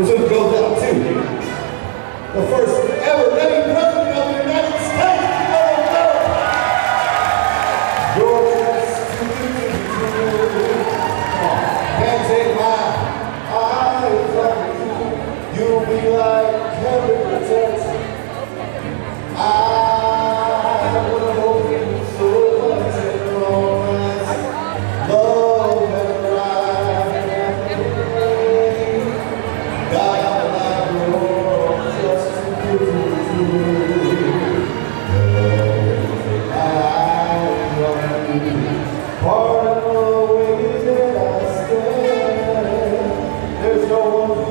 This one goes out to the first ever living president of the United States of America. Can't take my eyes off you. You'll be like heaven protects. I would hold you so much in romance. Love and ride and play. God, I'm just to give you. I love you. Part of the way that I stand. There's no one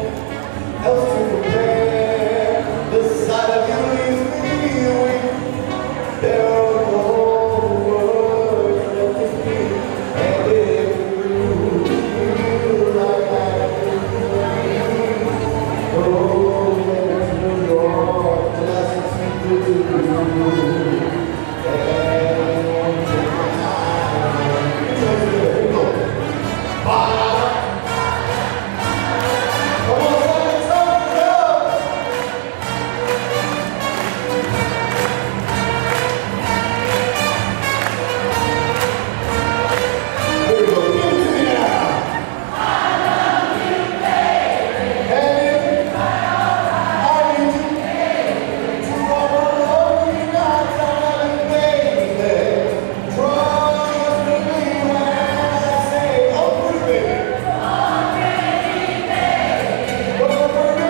else to compare. The sight of you leaves me weak. There are no words left to speak. And if you feel like I do, oh, there's New York just to do. And take my time. Here we go. Bye. Come on, let's talk love. Here we go. Give it to me now. And if I need you to love you not, darling, baby. Trust me when I say, oh, pretty baby. What up, baby?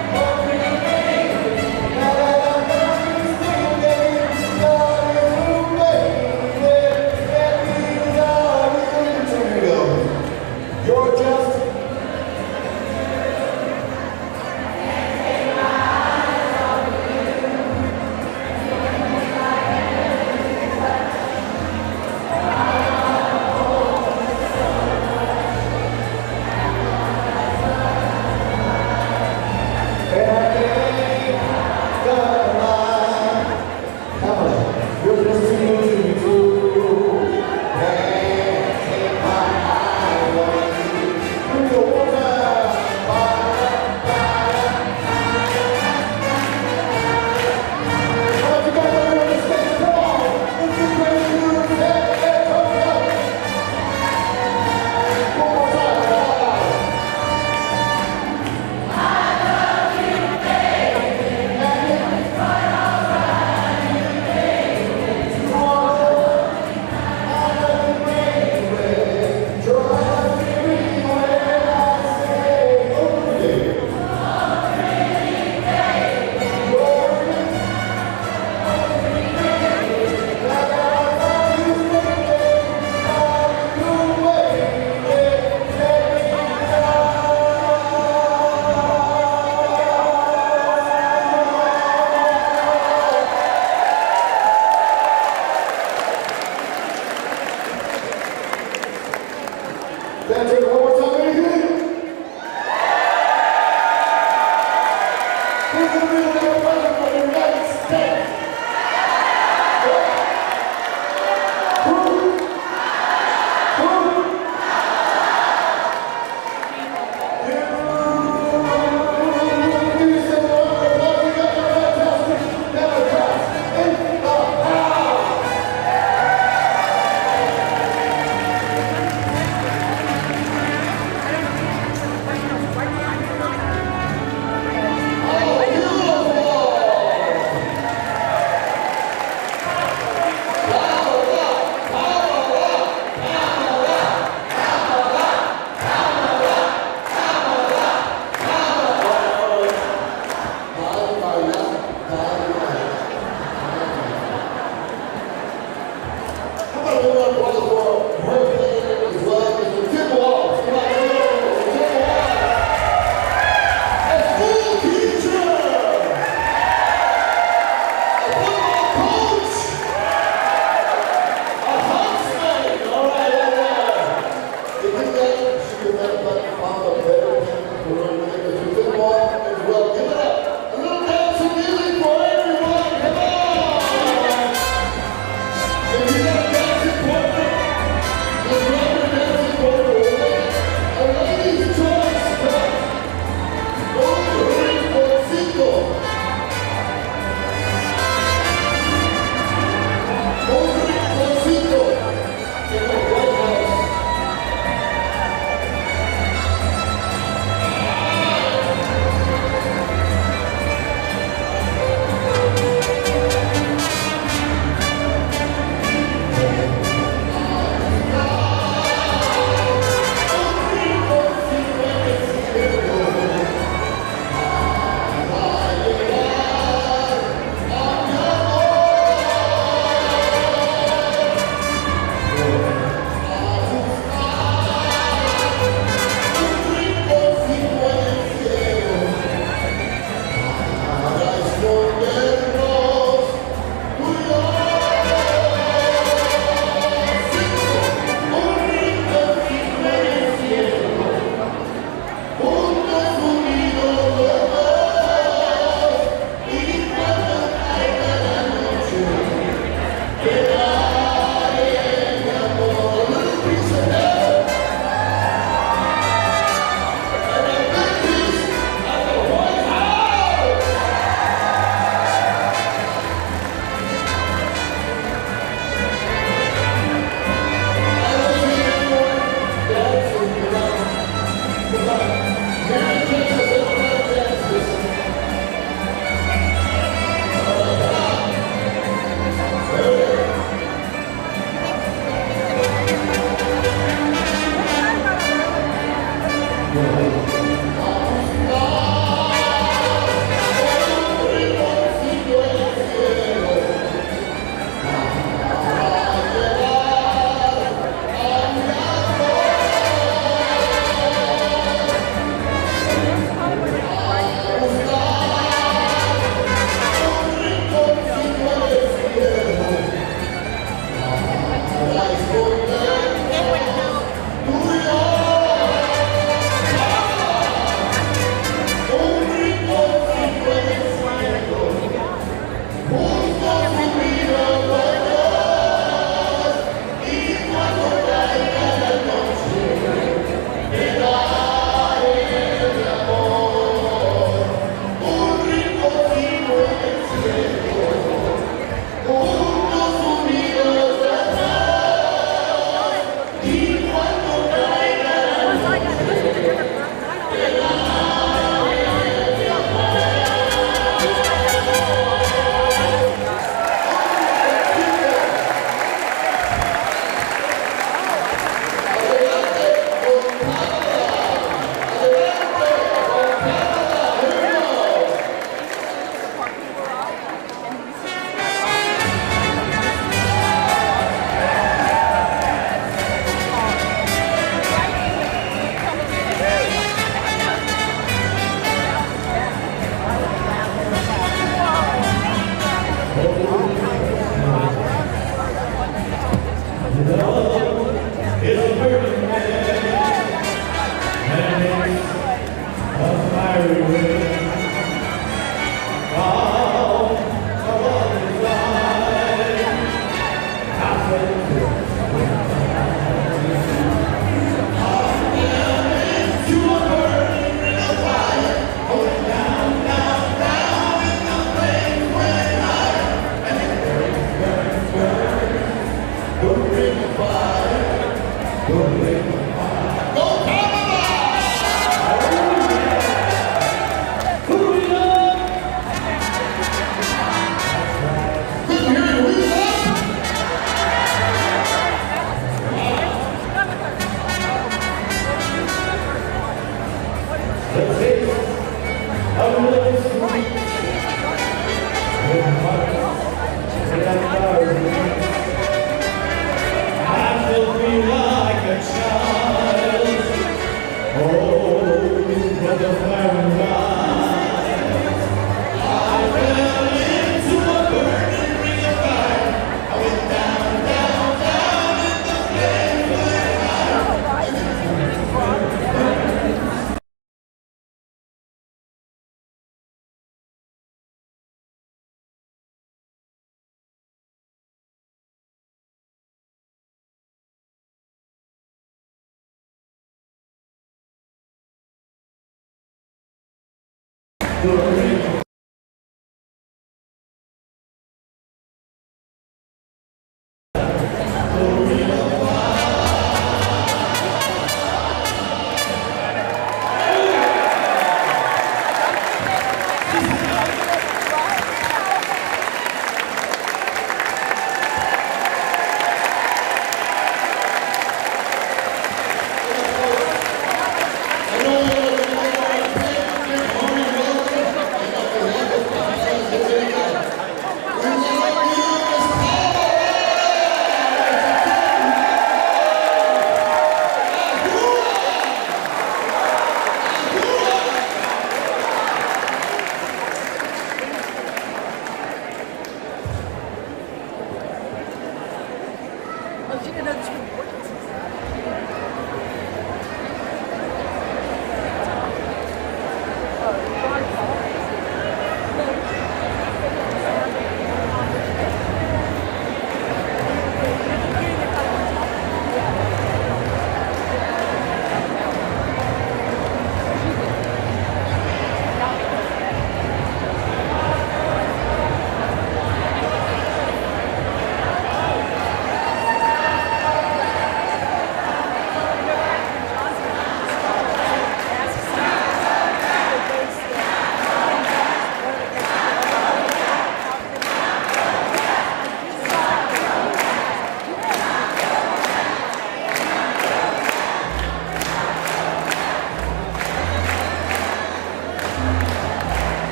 Oh, pretty baby. Now that I know you still, baby, love you, baby. Let me love you. Here we go. You're just and I ain't gonna lie. Come on, you're just too good to be true. Can't take my eyes off you. Here we go, one time. All right, you guys are on the stage. Come on, let's get ready to do it. Hey, come on. One more time, Can I take it one more time, ladies? Who's the real president of the United States? Who? You said the love you got the fantastic Democrats in the house. If you got a dancing partner,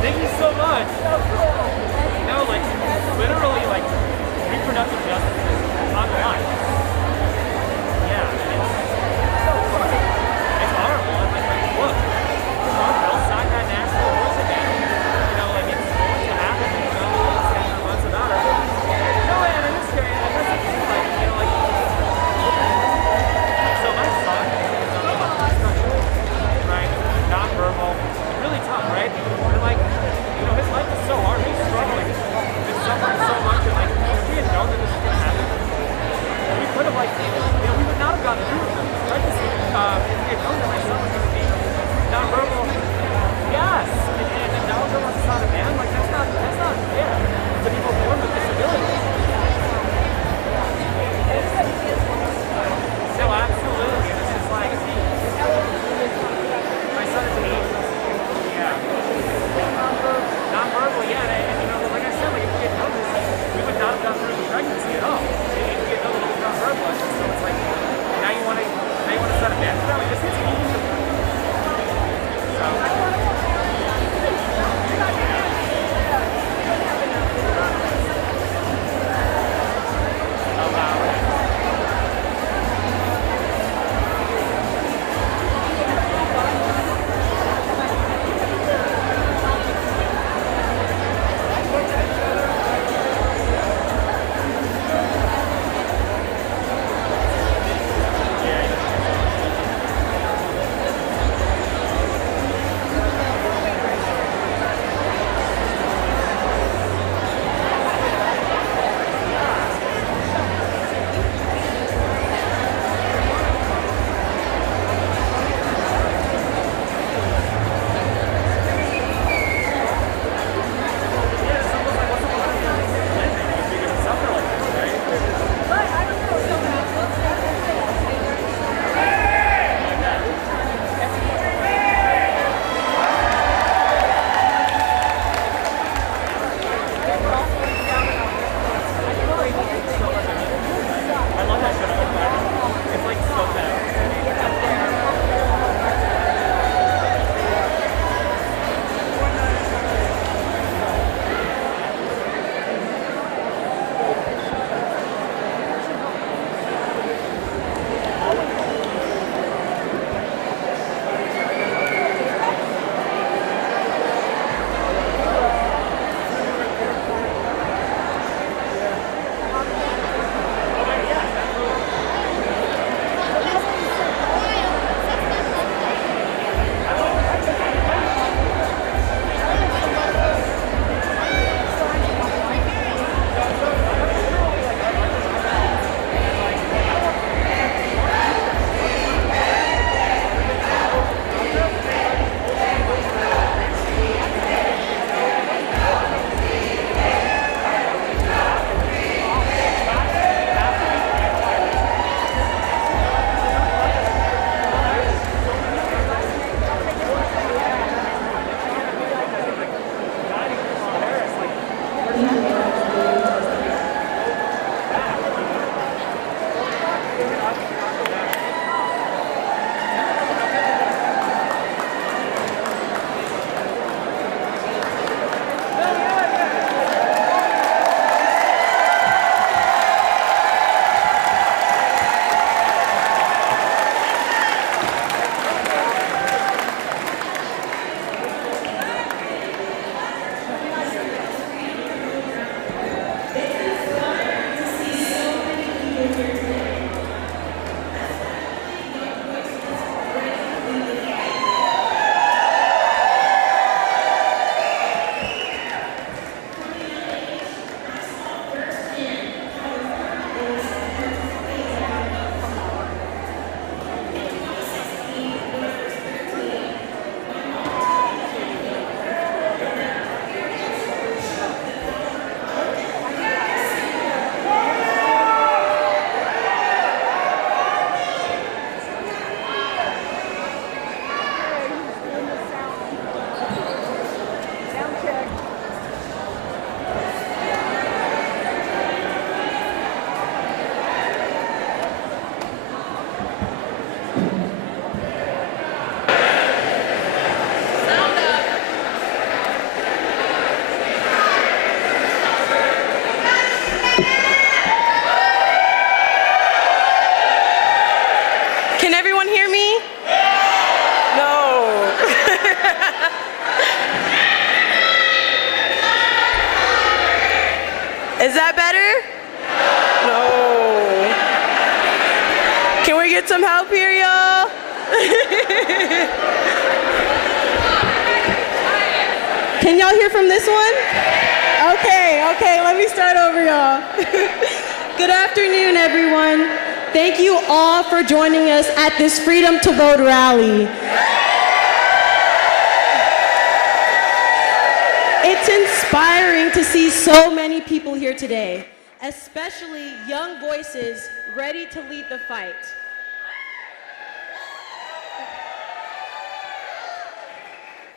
Thank you so much. No, like, literally, like, reproductive justice is on the line. Yeah, it's horrible. I'm like, look, they'll sign that national awards again. You know, like, it's going to happen. You know, it's got months about it. No, and in this case, I guess it's just like, you know, like, so my son is on the special, right? Non-verbal, really tough, right? And like, you know, his life is so hard. He's struggling. He's suffering so much. And like, if we had known that this was going to happen, we Is that better? No. Can we get some help here, y'all? Can y'all hear from this one? Okay, let me start over, y'all. Good afternoon, everyone. Thank you all for joining us at this Freedom to Vote rally. It's inspiring to see so many people here today, especially young voices ready to lead the fight.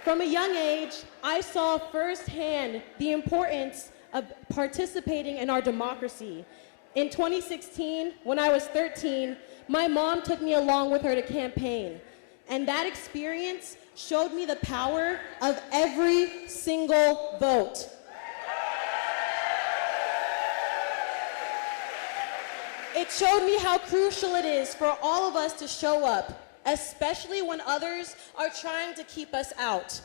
From a young age, I saw firsthand the importance of participating in our democracy. In 2016, when I was 13, my mom took me along with her to campaign, and that experience showed me the power of every single vote. It showed me how crucial it is for all of us to show up, especially when others are trying to keep us out.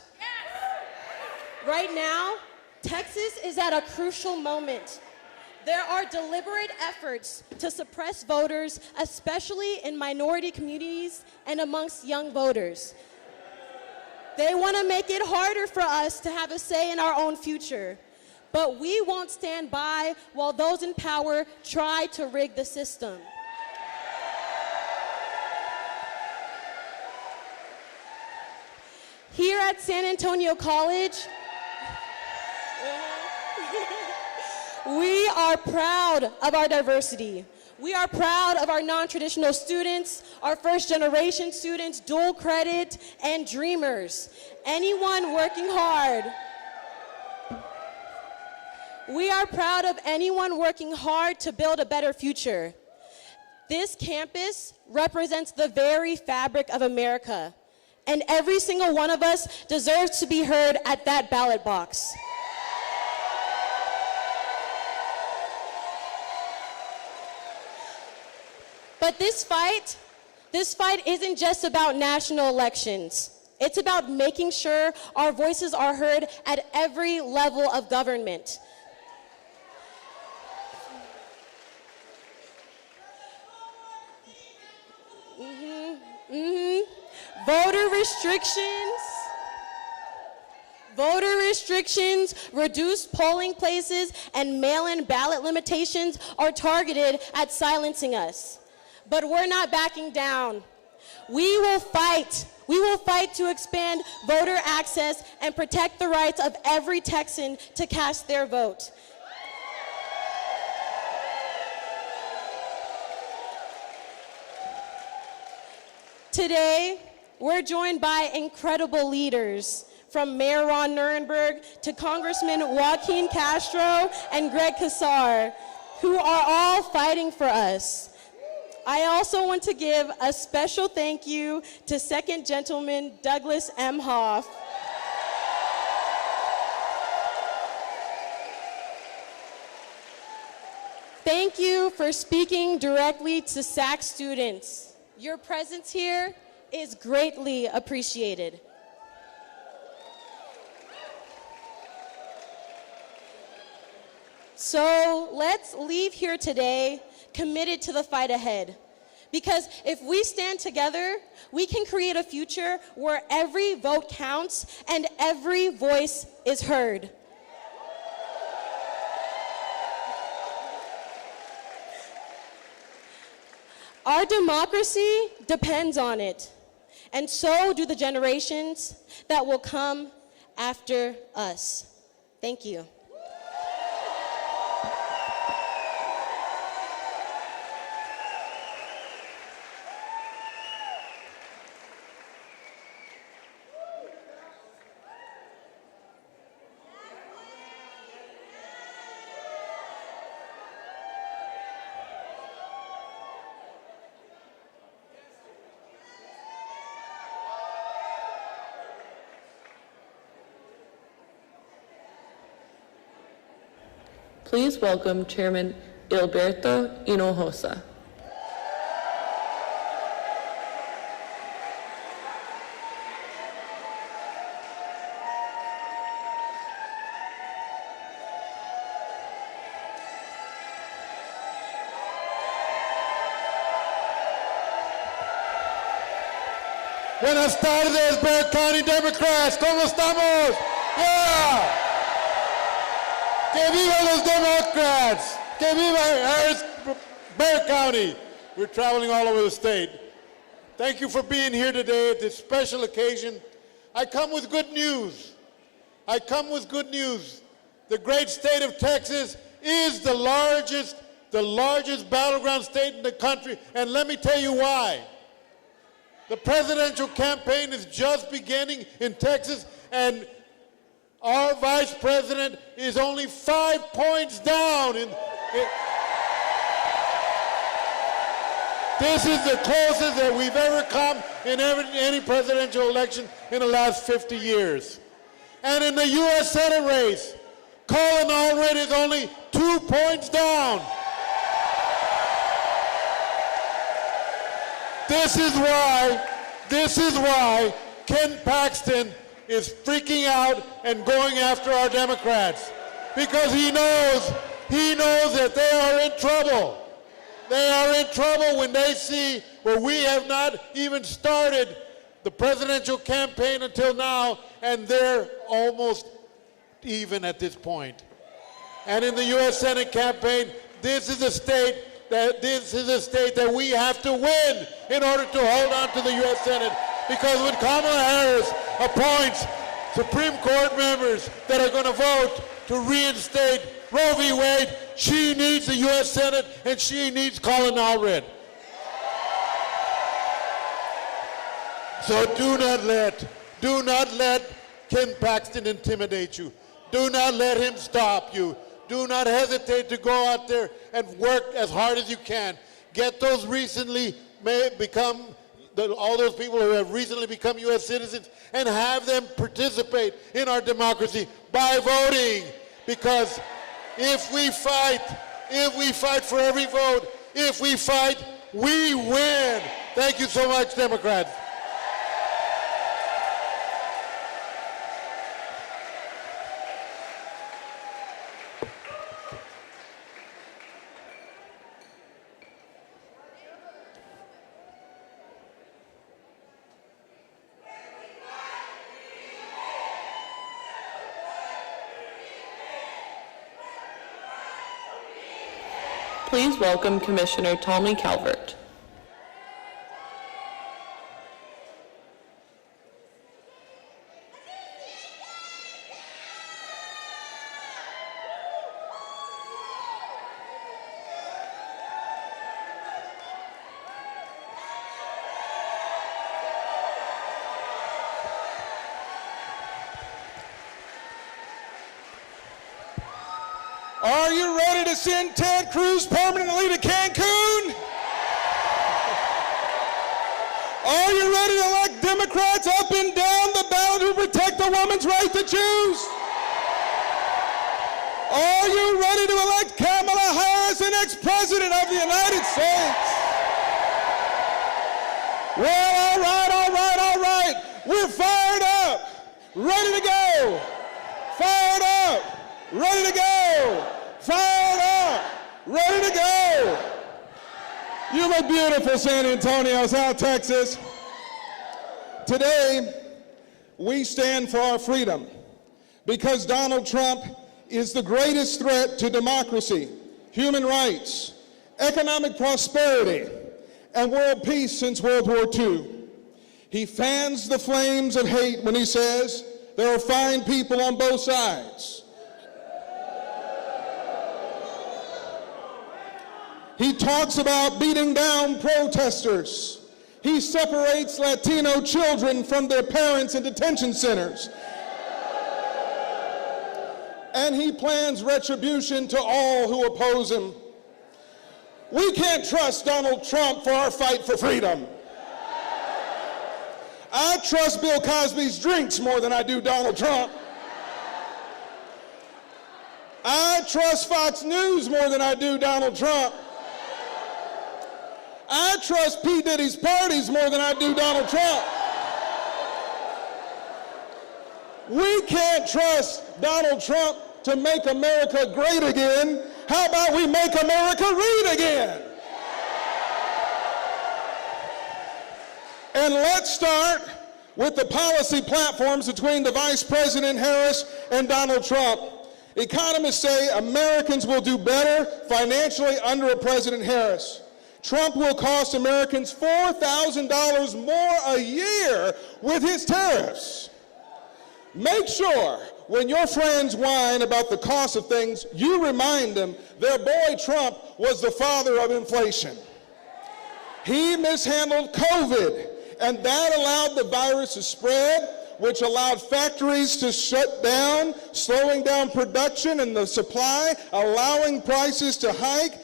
Right now, Texas is at a crucial moment. There are deliberate efforts to suppress voters, especially in minority communities and amongst young voters. They want to make it harder for us to have a say in our own future. But we won't stand by while those in power try to rig the system. Here at San Antonio College, we are proud of our diversity. We are proud of our non-traditional students, our first-generation students, dual credit, and dreamers. Anyone working hard. We are proud of anyone working hard to build a better future. This campus represents the very fabric of America, and every single one of us deserves to be heard at that ballot box. But this fight isn't just about national elections. It's about making sure our voices are heard at every level of government. Voter restrictions, reduced polling places, and mail-in ballot limitations are targeted at silencing us. But we're not backing down. We will fight. We will fight to expand voter access and protect the rights of every Texan to cast their vote. Today, we're joined by incredible leaders, from Mayor Ron Nerenberg to Congressman Joaquin Castro and Greg Casar, who are all fighting for us. I also want to give a special thank you to 2nd Gentleman Douglas Emhoff. Thank you for speaking directly to SAC students. Your presence here is greatly appreciated. So let's leave here today committed to the fight ahead. Because if we stand together, we can create a future where every vote counts and every voice is heard. Our democracy depends on it, and so do the generations that will come after us. Thank you. Please welcome Chairman Alberto Inosa. Buenas tardes, Bexar County Democrats. ¿Cómo estamos? Yeah! Que viva los Democrats! Que viva Harris, Bexar County! We're traveling all over the state. Thank you for being here today at this special occasion. I come with good news. I come with good news. The great state of Texas is the largest battleground state in the country, and let me tell you why. The presidential campaign is just beginning in Texas, and our vice president is only 5 points down. This is the closest that we've ever come in any presidential election in the last 50 years. And in the U.S. Senate race, Colin Allred is only 2 points down. This is why Ken Paxton is freaking out and going after our Democrats, because he knows that they are in trouble. They are in trouble when they see where we have not even started the presidential campaign until now, and they're almost even at this point. And in the U.S. Senate campaign, this is a state that we have to win in order to hold on to the U.S. Senate, because when Kamala Harris appoints Supreme Court members that are going to vote to reinstate Roe v. Wade, she needs the U.S. Senate and she needs Colin Allred. So do not let Ken Paxton intimidate you. Do not let him stop you. Do not hesitate to go out there and work as hard as you can. Get those all those people who have recently become U.S. citizens and have them participate in our democracy by voting. Because if we fight for every vote, if we fight, we win. Thank you so much, Democrats. Please welcome Commissioner Tommy Calbert. Are you ready to send Ted Cruz permanently to Cancun? Are you ready to elect Democrats up and down the ballot who protect a woman's right to choose? Are you ready to elect Kamala Harris, the next president of the United States? Well, all right. We're fired up, ready to go. Fired up, ready to go. Fired up, ready to go. You look beautiful, San Antonio, South Texas. Today, we stand for our freedom because Donald Trump is the greatest threat to democracy, human rights, economic prosperity, and world peace since World War II. He fans the flames of hate when he says there are fine people on both sides. He talks about beating down protesters. He separates Latino children from their parents in detention centers. And he plans retribution to all who oppose him. We can't trust Donald Trump for our fight for freedom. I trust Bill Cosby's drinks more than I do Donald Trump. I trust Fox News more than I do Donald Trump. I trust P. Diddy's parties more than I do Donald Trump. We can't trust Donald Trump to make America great again. How about we make America read again? And let's start with the policy platforms between the Vice President Harris and Donald Trump. Economists say Americans will do better financially under a President Harris. Trump will cost Americans $4,000 more a year with his tariffs. Make sure when your friends whine about the cost of things, you remind them their boy Trump was the father of inflation. He mishandled COVID, and that allowed the virus to spread, which allowed factories to shut down, slowing down production and the supply, allowing prices to hike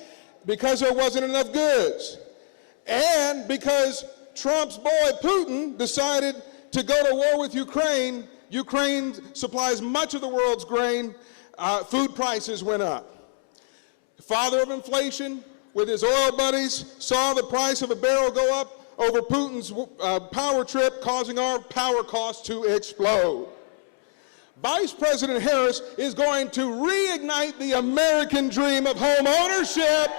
because there wasn't enough goods. And because Trump's boy Putin decided to go to war with Ukraine, Ukraine supplies much of the world's grain, food prices went up. The father of inflation, with his oil buddies, saw the price of a barrel go up over Putin's power trip, causing our power costs to explode. Vice President Harris is going to reignite the American dream of home ownership.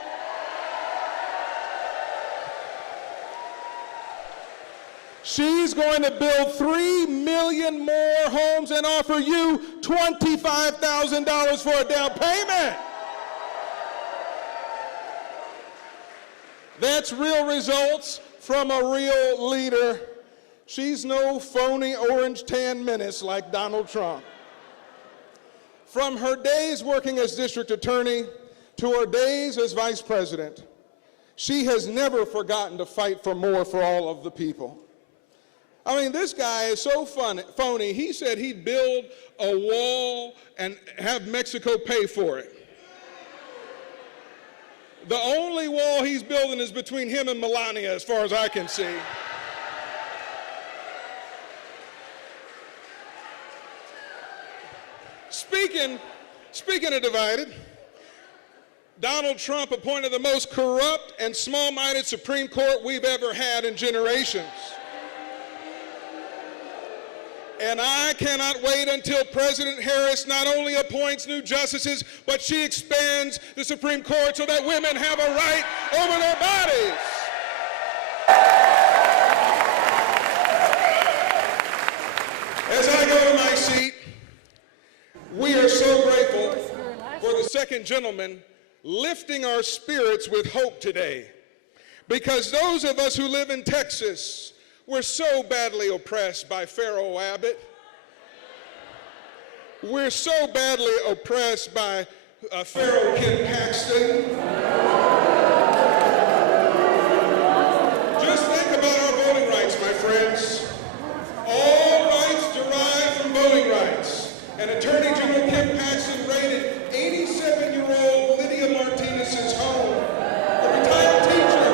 She's going to build 3 million more homes and offer you $25,000 for a down payment. That's real results from a real leader. She's no phony orange tan menace like Donald Trump. From her days working as district attorney to her days as vice president, she has never forgotten to fight for more for all of the people. I mean, this guy is so phony. He said he'd build a wall and have Mexico pay for it. The only wall he's building is between him and Melania, as far as I can see. Speaking of divided, Donald Trump appointed the most corrupt and small-minded Supreme Court we've ever had in generations. And I cannot wait until President Harris not only appoints new justices, but she expands the Supreme Court so that women have a right over their bodies. As I go to my seat, we are so grateful for the second gentleman lifting our spirits with hope today. Because those of us who live in Texas, we're so badly oppressed by Pharaoh Abbott. We're so badly oppressed by Pharaoh Ken Paxton. Just think about our voting rights, my friends. All rights derive from voting rights. And Attorney General Ken Paxton raided 87-year-old Lydia Martinez's home, a retired teacher,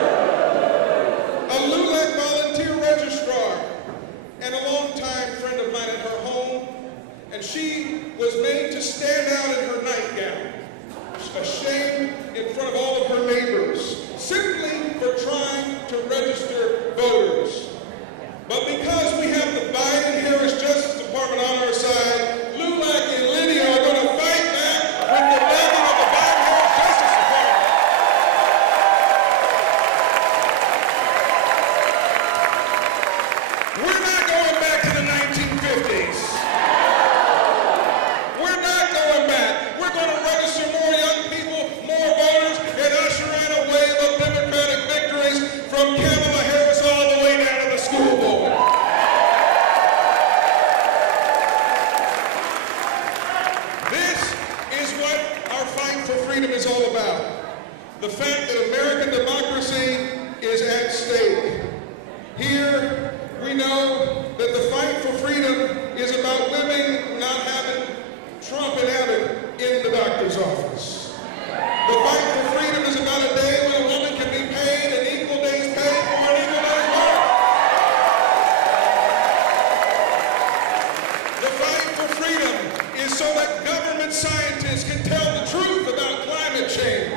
a LULAC volunteer registrar, and a longtime friend of mine at her home. And she was made to stand out in her nightgown, ashamed in front of all of her neighbors, simply for trying to register voters. But because we have the Biden-Harris Justice Department on our side, LULAC and Lydia are going to fight back with the backing of the Biden-Harris Justice Department. We're not going back to the 1950s. We're not going back. We're going to register more young people, more voters, and usher in a wave of Democratic victories from Kamala Harris all the way down to the school board. This is what our fight for freedom is all about. The fact that American democracy is at stake. Here, we know that the fight for freedom is about women not having Trump and Abbott in the doctor's office. The fight for freedom is about a day when a woman can be paid an equal day's pay for an equal day's work. The fight for freedom is so that government scientists can tell the truth about climate change.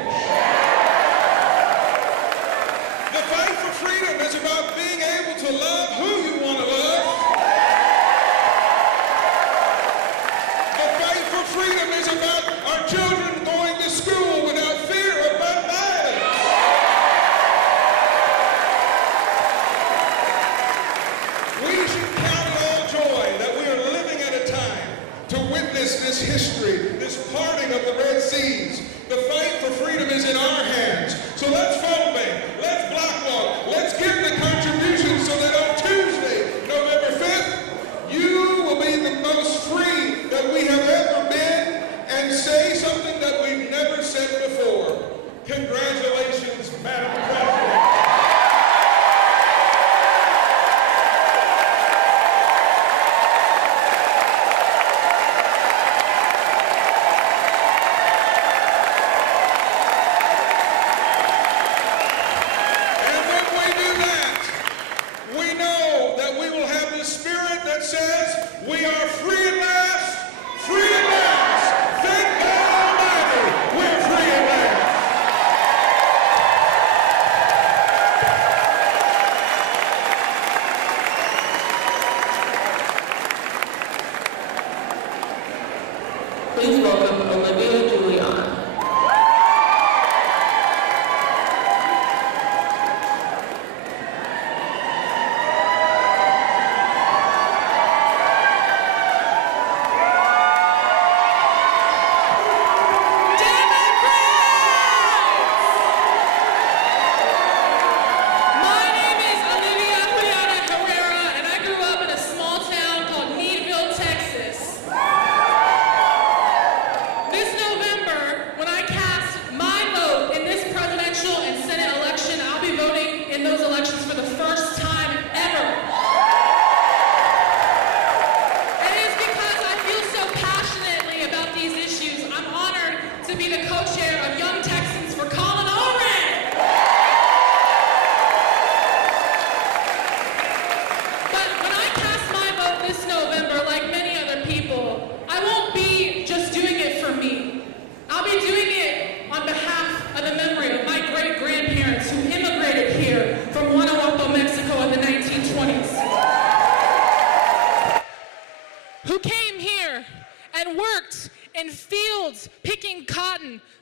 The fight for freedom is about being able to love who you want to love. The fight for freedom is about our children going to school without fear of gun violence. seas. The fight for freedom is in our hands. So let's vote, let's block walk, let's give the contribution so that on Tuesday, November 5th, you will be the most free that we have ever been and say something that we've never said before. Congratulations, Madam President. Please welcome Olivia Julian.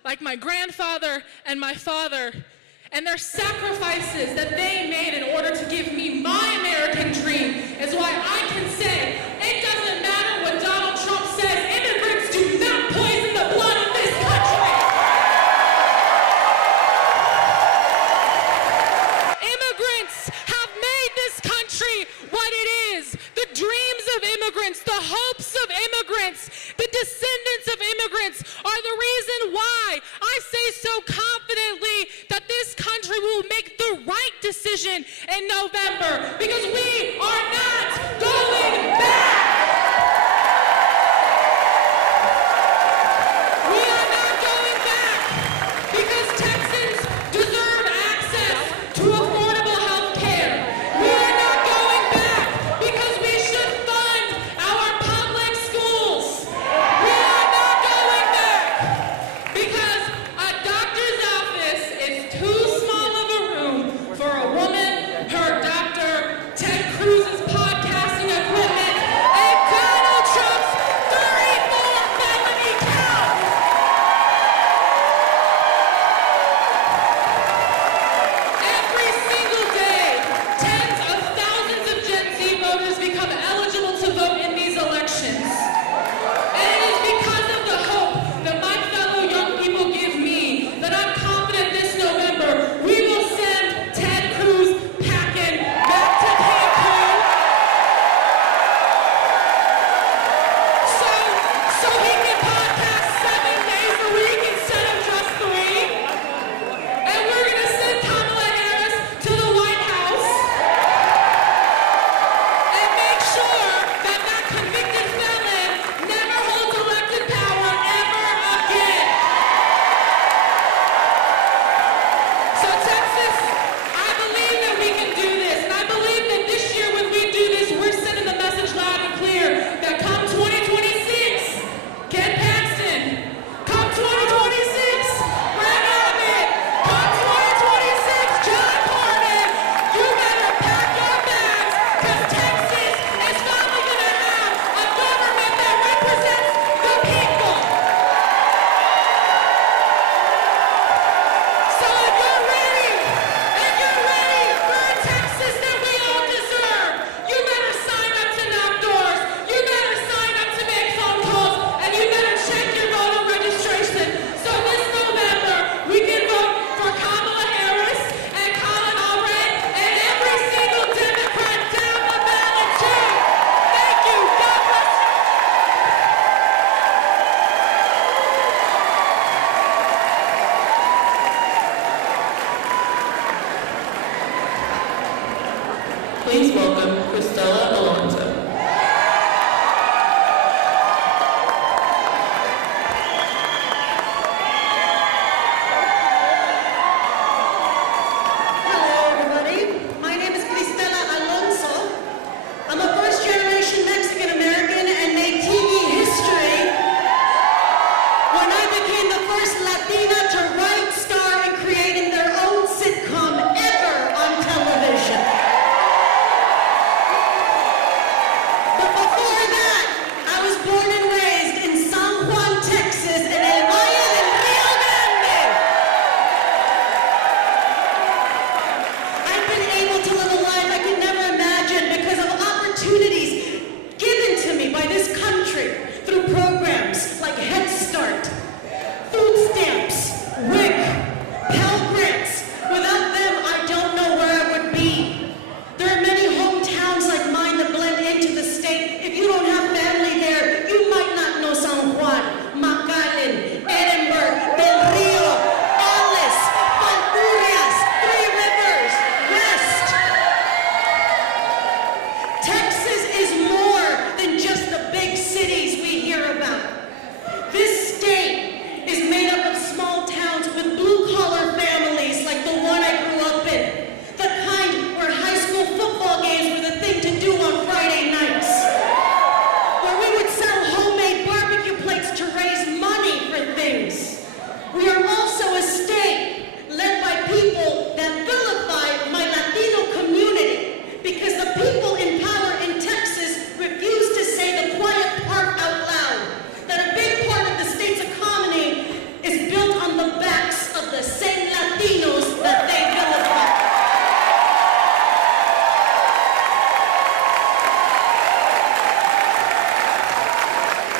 Like my grandfather and my father, and their sacrifices that they made in order to give me my American dream is why I can say it doesn't matter what Donald Trump says, immigrants do not poison the blood of this country. Immigrants have made this country what it is. The dreams of immigrants, the hopes of immigrants, the descendants of immigrants are the reason why I say so confidently that this country will make the right decision in November, because we are not going back. We are not going back because Texans deserve access to affordable health care. We are not going back because we should fund our public schools. We are not going back because a doctor's office is too small of a room for a woman, her doctor, Ted Cruz's I became the first Latina to write, star, and create in their own sitcom ever on television. But before that, I was born and raised in San Juan, Texas, in El Valle del Rio Grande. I've been able to live a life I could never imagine because of opportunities given to me by this country through programs like Head Start, food stamps, WIC, Pell Grants. Without them, I don't know where I would be. There are many hometowns like mine that blend into the state. If you don't have family there, you might not know San Juan, McAllen, Nerenberg, Del Rio, Alice, Falfurrias, Three Rivers, West. Texas is more than just the big cities we hear about. This state is made up of small towns with blue-collar families like the one I grew up in. The kind where high school football games were the thing to do on Friday nights. Where we would sell homemade barbecue plates to raise money for things. We are also a state led by people that vilify my Latino community because the people in power in Texas refuse to say the quiet part out loud. That a big part of the state's economy is built on the backs of the same Latinos that they vilify.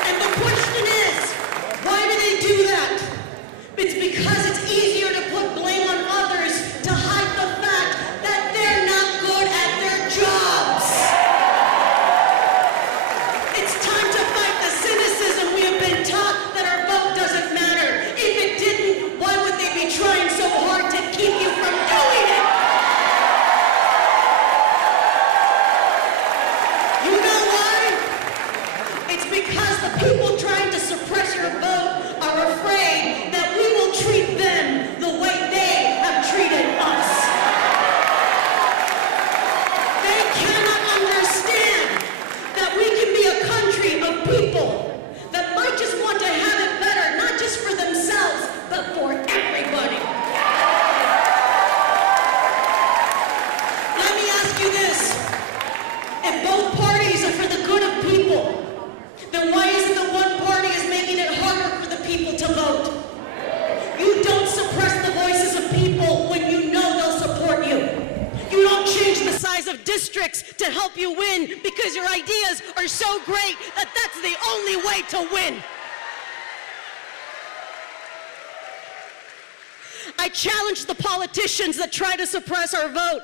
And the question is, why do they do that? It's because it's easier to put blame on others to hide the fact that they're not good at their jobs. It's time to fight the cynicism we have been taught that our vote doesn't matter. If it didn't, why would they be trying so hard to keep you from doing it? You know why? It's because the people trying to suppress your vote are afraid that we will treat them the way they have treated us. They cannot understand that we can be a country of people that might just want to have it better, not just for themselves, but for everybody. Let me ask you this. If both parties are for the good of people, then why is it that one party is making it harder for the people to vote? You don't suppress the voices of people when you know they'll support you. You don't change the size of districts to help you win because your ideas are so great that that's the only way to win. I challenge the politicians that try to suppress our vote.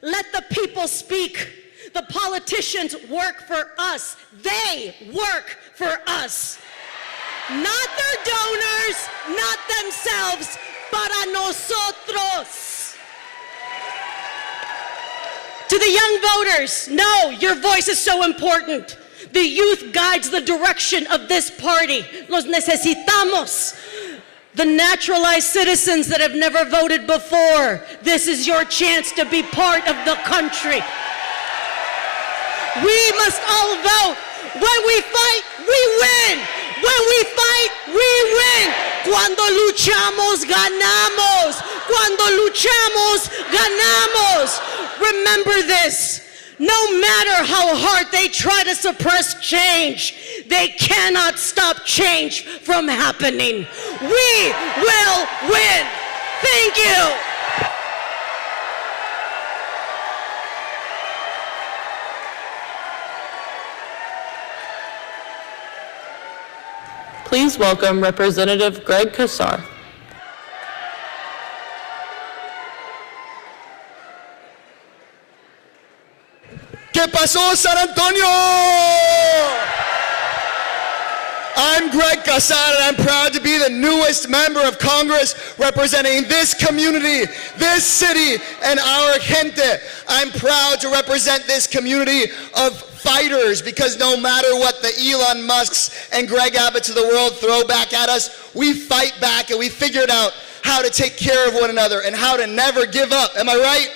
Let the people speak. The politicians work for us. They work for us. Not their donors, not themselves, para nosotros. To the young voters, no, your voice is so important. The youth guides the direction of this party. Los necesitamos. The naturalized citizens that have never voted before, this is your chance to be part of the country. We must all vote. When we fight, we win. When we fight, we win. Cuando luchamos, ganamos. Cuando luchamos, ganamos. Remember this. No matter how hard they try to suppress change, they cannot stop change from happening. We will win. Thank you. Please welcome Representative Greg Casar. ¿Qué pasó, San Antonio? I'm Greg Casar, and I'm proud to be the newest member of Congress representing this community, this city, and our gente. I'm proud to represent this community of fighters, because no matter what the Elon Musks and Greg Abbotts of the world throw back at us, we fight back and we figured out how to take care of one another and how to never give up. Am I right?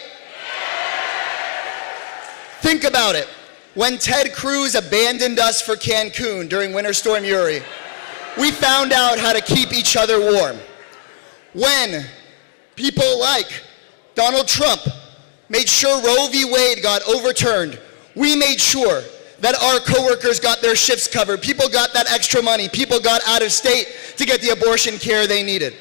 Think about it. When Ted Cruz abandoned us for Cancun during Winter Storm Uri, we found out how to keep each other warm. When people like Donald Trump made sure Roe v. Wade got overturned, we made sure that our coworkers got their shifts covered, people got that extra money, people got out of state to get the abortion care they needed.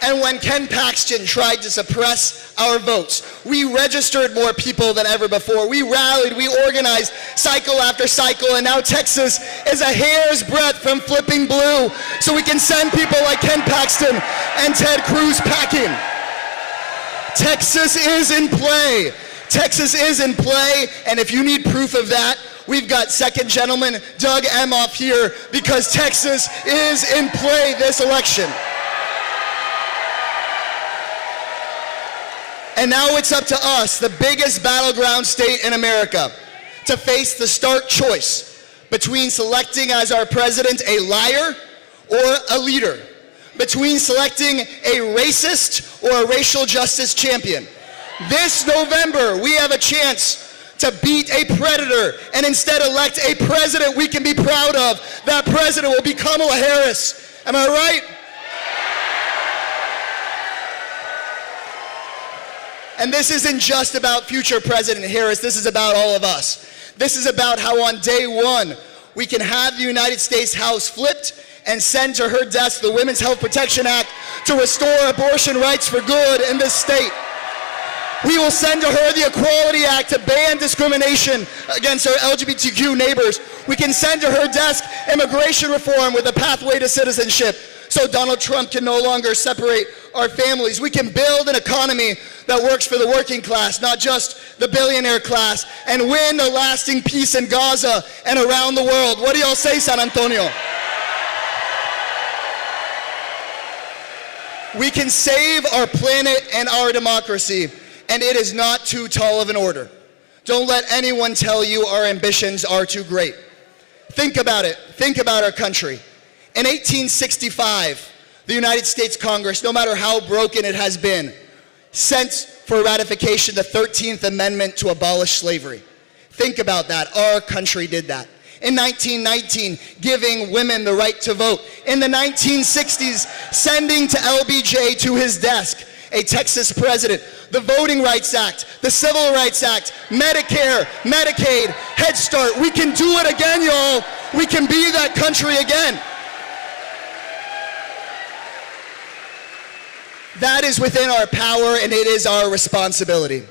And when Ken Paxton tried to suppress our votes, we registered more people than ever before. We rallied, we organized cycle after cycle, and now Texas is a hair's breadth from flipping blue, so we can send people like Ken Paxton and Ted Cruz packing. Texas is in play. Texas is in play, and if you need proof of that, we've got second gentleman Doug Emhoff here, because Texas is in play this election. And now it's up to us, the biggest battleground state in America, to face the stark choice between selecting as our president a liar or a leader, between selecting a racist or a racial justice champion. This November, we have a chance to beat a predator and instead elect a president we can be proud of. That president will be Kamala Harris. Am I right? And this isn't just about future President Harris, this is about all of us. This is about how on day one, we can have the United States House flipped and send to her desk the Women's Health Protection Act to restore abortion rights for good in this state. We will send to her the Equality Act to ban discrimination against our LGBTQ neighbors. We can send to her desk immigration reform with a pathway to citizenship, so Donald Trump can no longer separate our families. We can build an economy that works for the working class, not just the billionaire class, and win a lasting peace in Gaza and around the world. What do y'all say, San Antonio? We can save our planet and our democracy, and it is not too tall of an order. Don't let anyone tell you our ambitions are too great. Think about it. Think about our country. In 1865, the United States Congress, no matter how broken it has been, sent for ratification the 13th Amendment to abolish slavery. Think about that. Our country did that. In 1919, giving women the right to vote. In the 1960s, sending to LBJ to his desk a Texas president. The Voting Rights Act, the Civil Rights Act, Medicare, Medicaid, Head Start. We can do it again, y'all. We can be that country again. That is within our power, and it is our responsibility.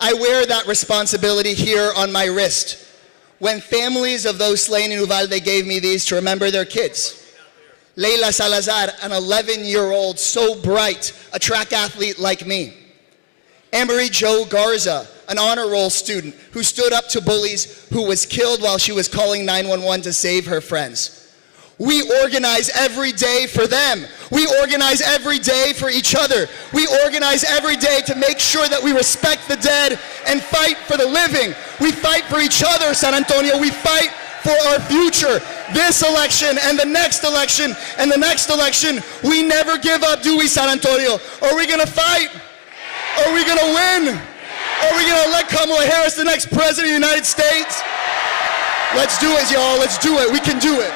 I wear that responsibility here on my wrist. When families of those slain in Uvalde gave me these to remember their kids. Leila Salazar, an 11-year-old, so bright, a track athlete like me. Anne-Marie Jo Garza, an honor roll student who stood up to bullies, who was killed while she was calling 911 to save her friends. We organize every day for them. We organize every day for each other. We organize every day to make sure that we respect the dead and fight for the living. We fight for each other, San Antonio. We fight for our future. This election and the next election and the next election, we never give up, do we, San Antonio? Are we gonna fight? Are we gonna win? Are we gonna elect Kamala Harris the next president of the United States? Let's do it, y'all. Let's do it. We can do it.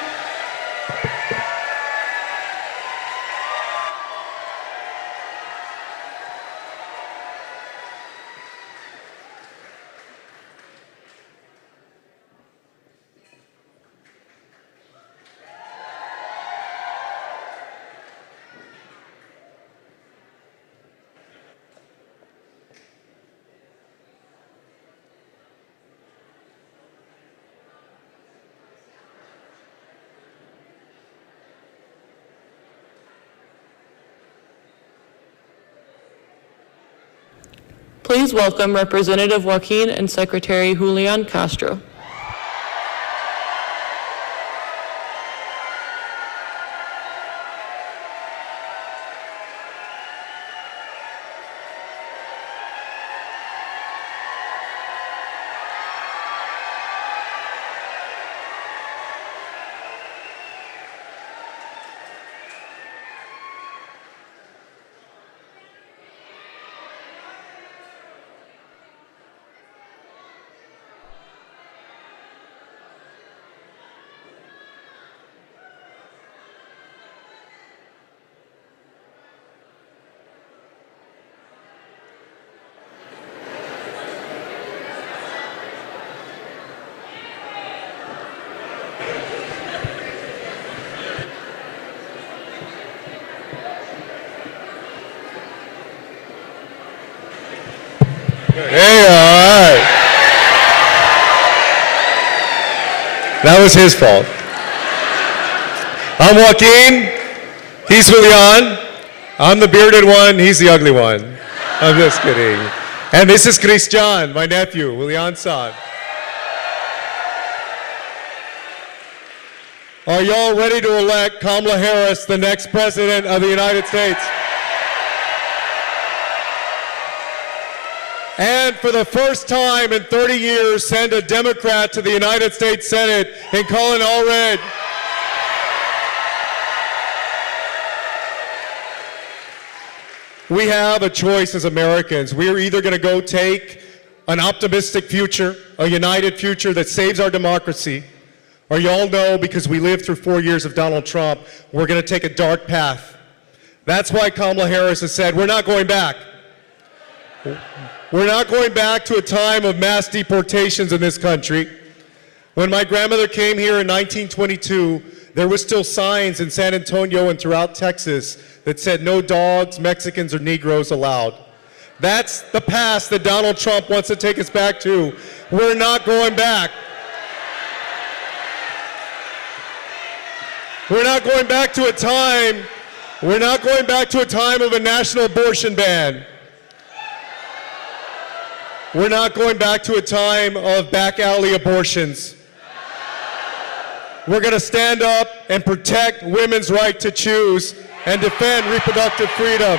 Please welcome Representative Joaquin and Secretary Julian Castro. Hey, all right. That was his fault. I'm Joaquin. He's Julian. I'm the bearded one. He's the ugly one. I'm just kidding. And this is Christian, my nephew, Julian's son. Are y'all ready to elect Kamala Harris, the next president of the United States? And for the first time in 30 years, send a Democrat to the United States Senate in Colin Allred. We have a choice as Americans. We are either going to go take an optimistic future, a united future that saves our democracy, or you all know, because we lived through 4 years of Donald Trump, we're going to take a dark path. That's why Kamala Harris has said, we're not going back. We're not going back to a time of mass deportations in this country. When my grandmother came here in 1922, there were still signs in San Antonio and throughout Texas that said no dogs, Mexicans, or Negroes allowed. That's the past that Donald Trump wants to take us back to. We're not going back. We're not going back to a time of a national abortion ban. We're not going back to a time of back alley abortions. We're going to stand up and protect women's right to choose and defend reproductive freedom.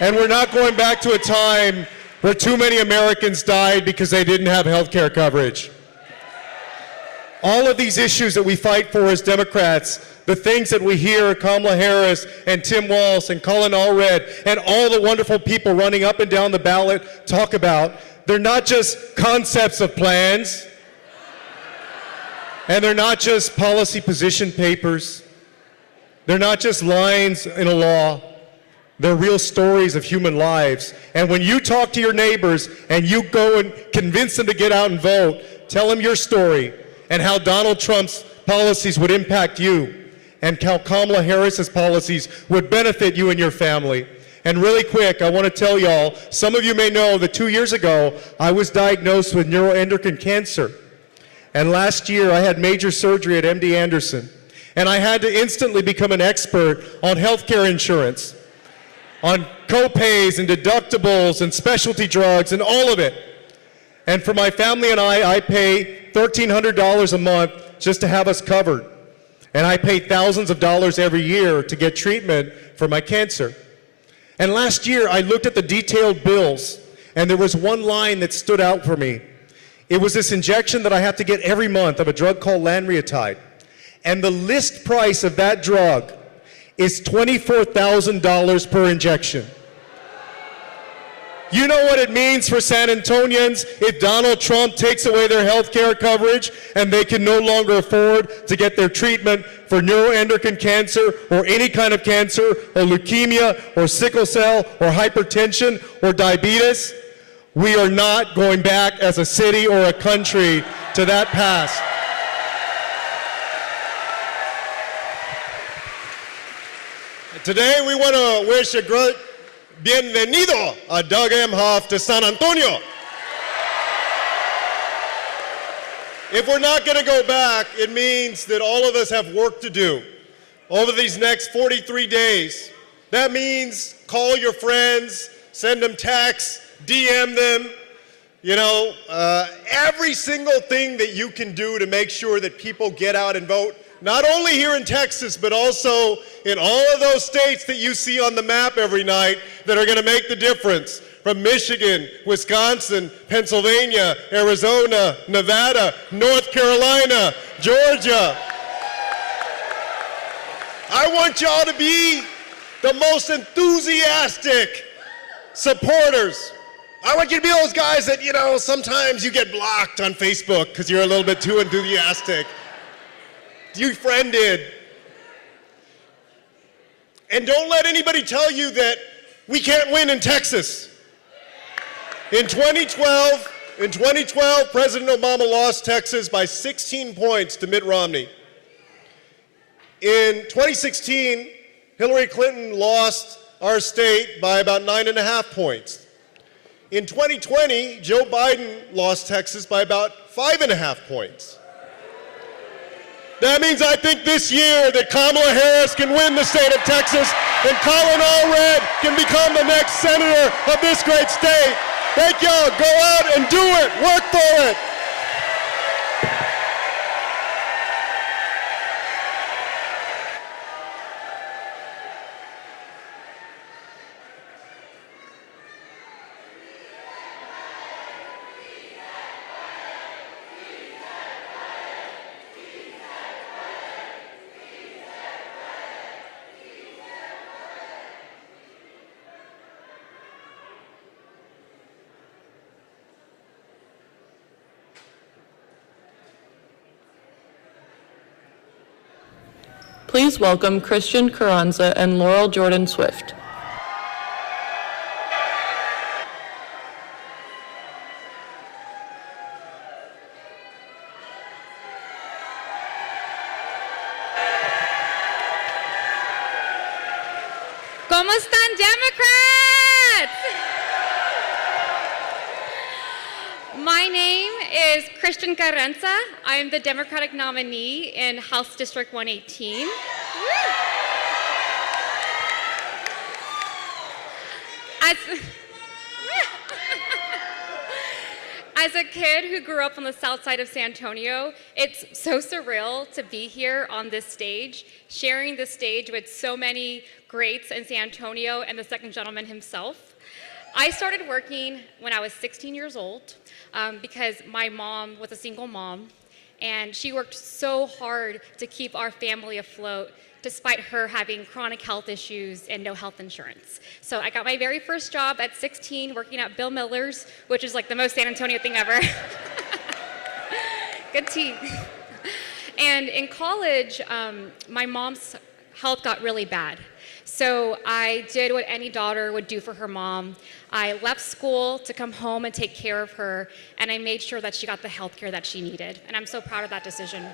And we're not going back to a time where too many Americans died because they didn't have health care coverage. All of these issues that we fight for as Democrats, the things that we hear Kamala Harris and Tim Walz and Colin Allred and all the wonderful people running up and down the ballot talk about, they're not just concepts of plans, and they're not just policy position papers. They're not just lines in a law. They're real stories of human lives. And when you talk to your neighbors and you go and convince them to get out and vote, tell them your story and how Donald Trump's policies would impact you and how Kamala Harris's policies would benefit you and your family. And really quick, I want to tell y'all, some of you may know that 2 years ago, I was diagnosed with neuroendocrine cancer. And last year, I had major surgery at MD Anderson. And I had to instantly become an expert on healthcare insurance, on co-pays and deductibles and specialty drugs and all of it. And for my family and I pay $1,300 a month just to have us covered. And I pay thousands of dollars every year to get treatment for my cancer. And last year, I looked at the detailed bills, and there was one line that stood out for me. It was this injection that I have to get every month of a drug called lanreotide. And the list price of that drug is $24,000 per injection. You know what it means for San Antonians if Donald Trump takes away their health care coverage and they can no longer afford to get their treatment for neuroendocrine cancer or any kind of cancer or leukemia or sickle cell or hypertension or diabetes? We are not going back as a city or a country to that past. Today we want to wish a great bienvenido a Doug Emhoff to San Antonio. If we're not going to go back, it means that all of us have work to do over these next 43 days. That means call your friends, send them texts, DM them, every single thing that you can do to make sure that people get out and vote, not only here in Texas, but also in all of those states that you see on the map every night that are going to make the difference, from Michigan, Wisconsin, Pennsylvania, Arizona, Nevada, North Carolina, Georgia. I want y'all to be the most enthusiastic supporters. I want you to be those guys that, sometimes you get blocked on Facebook because you're a little bit too enthusiastic. You friended. And don't let anybody tell you that we can't win in Texas. In 2012, President Obama lost Texas by 16 points to Mitt Romney. In 2016, Hillary Clinton lost our state by about 9.5 points. In 2020, Joe Biden lost Texas by about 5.5 points. That means I think this year that Kamala Harris can win the state of Texas and Colin Allred can become the next senator of this great state. Thank y'all. Go out and do it. Work for it. Please welcome Christian Coranza and Laurel Jordan Swift. ¿Cómo están, Democrats? My name is Christian Coranza. I am the Democratic nominee in House District 118. As a kid who grew up on the south side of San Antonio, it's so surreal to be here on this stage, sharing the stage with so many greats in San Antonio and the second gentleman himself. I started working when I was 16 years old because my mom was a single mom, and she worked so hard to keep our family afloat despite her having chronic health issues and no health insurance. So I got my very first job at 16 working at Bill Miller's, which is like the most San Antonio thing ever. Good tea. And in college, my mom's health got really bad. So I did what any daughter would do for her mom. I left school to come home and take care of her, and I made sure that she got the health care that she needed. And I'm so proud of that decision.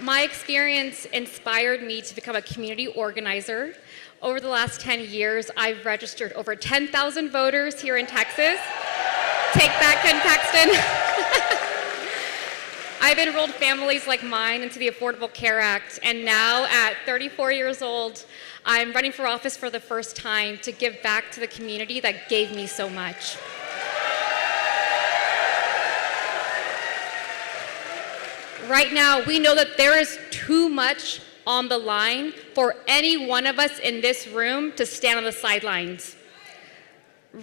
My experience inspired me to become a community organizer. Over the last 10 years, I've registered over 10,000 voters here in Texas. Take that, Ken Paxton. I've enrolled families like mine into the Affordable Care Act, and now at 34 years old, I'm running for office for the first time to give back to the community that gave me so much. Right now, we know that there is too much on the line for any one of us in this room to stand on the sidelines.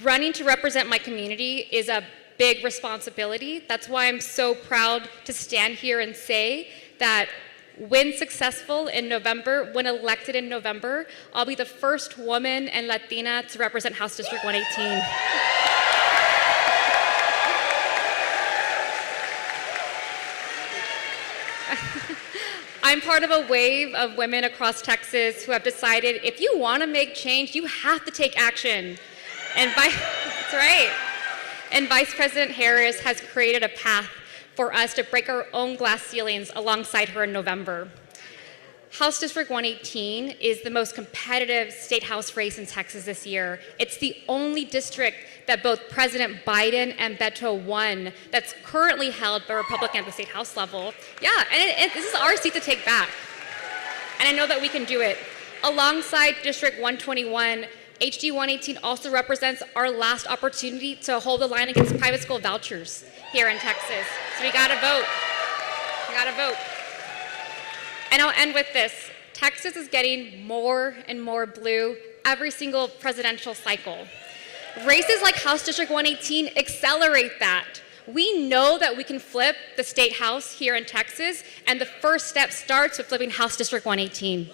Running to represent my community is a big responsibility. That's why I'm so proud to stand here and say that when successful in November, when elected in November, I'll be the first woman and Latina to represent House District 118. I'm part of a wave of women across Texas who have decided if you want to make change, you have to take action. And that's right. And Vice President Harris has created a path for us to break our own glass ceilings alongside her in November. House District 118 is the most competitive state house race in Texas this year. It's the only district that both President Biden and Beto won that's currently held by Republicans at the state house level. Yeah, and this is our seat to take back. And I know that we can do it. Alongside District 121, HD 118 also represents our last opportunity to hold the line against private school vouchers here in Texas. So we gotta vote. We gotta vote. And I'll end with this. Texas is getting more and more blue every single presidential cycle. Races like House District 118 accelerate that. We know that we can flip the state house here in Texas, and the first step starts with flipping House District 118.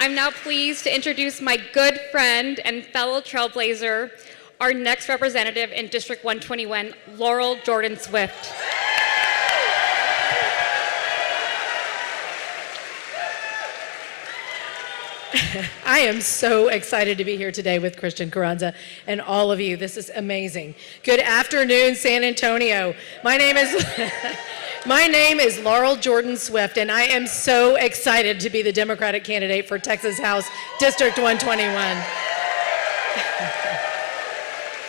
I'm now pleased to introduce my good friend and fellow trailblazer, our next representative in District 121, Laurel Jordan Swift. I am so excited to be here today with Christian Coranza and all of you. This is amazing. Good afternoon, San Antonio. My name is Laurel Jordan Swift, and I am so excited to be the Democratic candidate for Texas House District 121.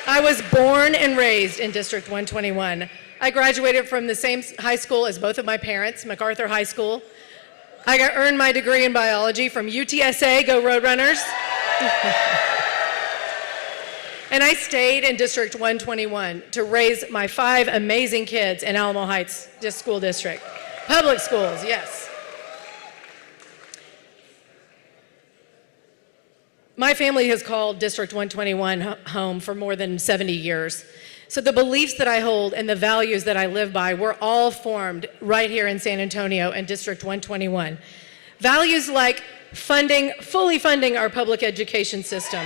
I was born and raised in District 121. I graduated from the same high school as both of my parents, MacArthur High School. I earned my degree in biology from UTSA, go Roadrunners. And I stayed in District 121 to raise my 5 amazing kids in Alamo Heights School District. Public schools, yes. My family has called District 121 home for more than 70 years. So the beliefs that I hold and the values that I live by were all formed right here in San Antonio and District 121. Values like fully funding our public education system,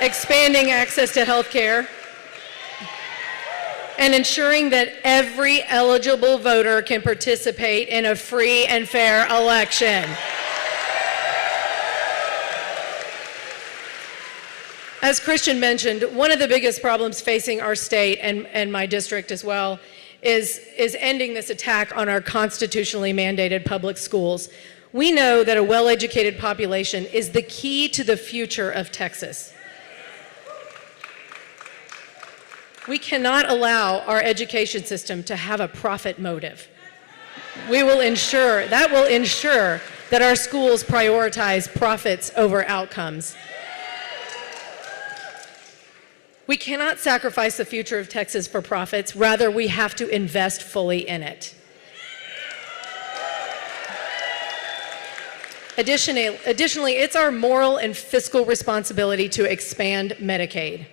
expanding access to health care, and ensuring that every eligible voter can participate in a free and fair election. As Christian mentioned, one of the biggest problems facing our state and my district as well is ending this attack on our constitutionally mandated public schools. We know that a well-educated population is the key to the future of Texas. We cannot allow our education system to have a profit motive. That will ensure that our schools prioritize profits over outcomes. We cannot sacrifice the future of Texas for profits. Rather, we have to invest fully in it. Additionally, it's our moral and fiscal responsibility to expand Medicaid.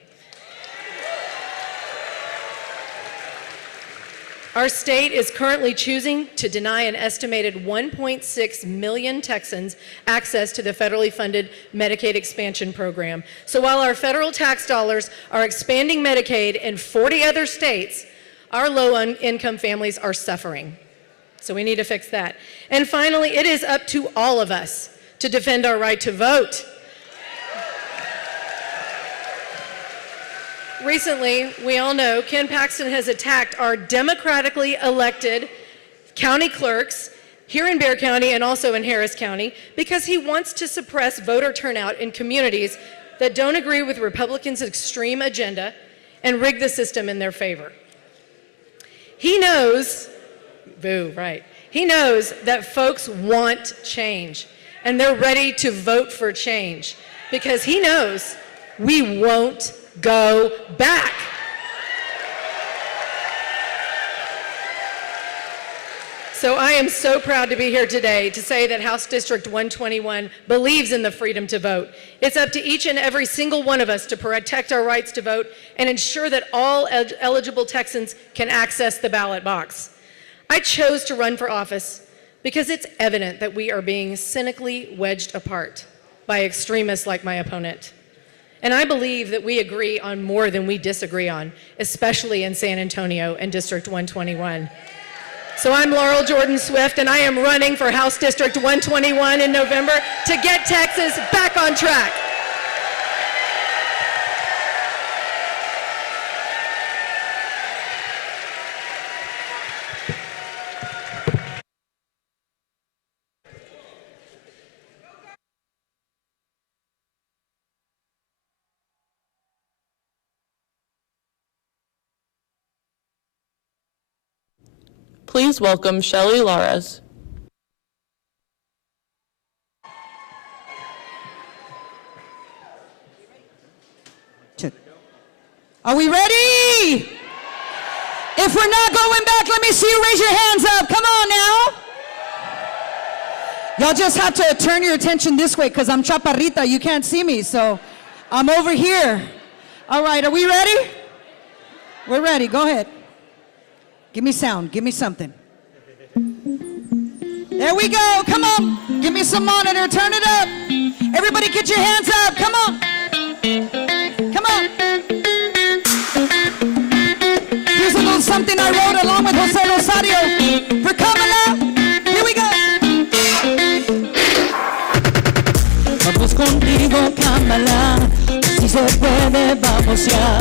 Our state is currently choosing to deny an estimated 1.6 million Texans access to the federally funded Medicaid expansion program. So while our federal tax dollars are expanding Medicaid in 40 other states, our low-income families are suffering. So we need to fix that. And finally, it is up to all of us to defend our right to vote. Recently, we all know Ken Paxton has attacked our democratically elected county clerks here in Bexar County and also in Harris County because he wants to suppress voter turnout in communities that don't agree with Republicans' extreme agenda and rig the system in their favor. He knows, he knows that folks want change and they're ready to vote for change because he knows we won't go back. So I am so proud to be here today to say that House District 121 believes in the freedom to vote. It's up to each and every single one of us to protect our rights to vote and ensure that all eligible Texans can access the ballot box. I chose to run for office because it's evident that we are being cynically wedged apart by extremists like my opponent. And I believe that we agree on more than we disagree on, especially in San Antonio and District 121. So I'm Laurel Jordan Swift, and I am running for House District 121 in November to get Texas back on track. Please welcome Shelly Lares. Are we ready? If we're not going back, let me see you raise your hands up. Come on now. Y'all just have to turn your attention this way because I'm chaparrita. You can't see me, so I'm over here. All right, are we ready? We're ready. Go ahead. Give me sound. Give me something. There we go. Come on. Give me some monitor. Turn it up. Everybody get your hands up. Come on. Come on. Here's a little something I wrote along with Jose Rosario for coming out. Here we go. contigo, Kamala. Si se puede, vamos ya.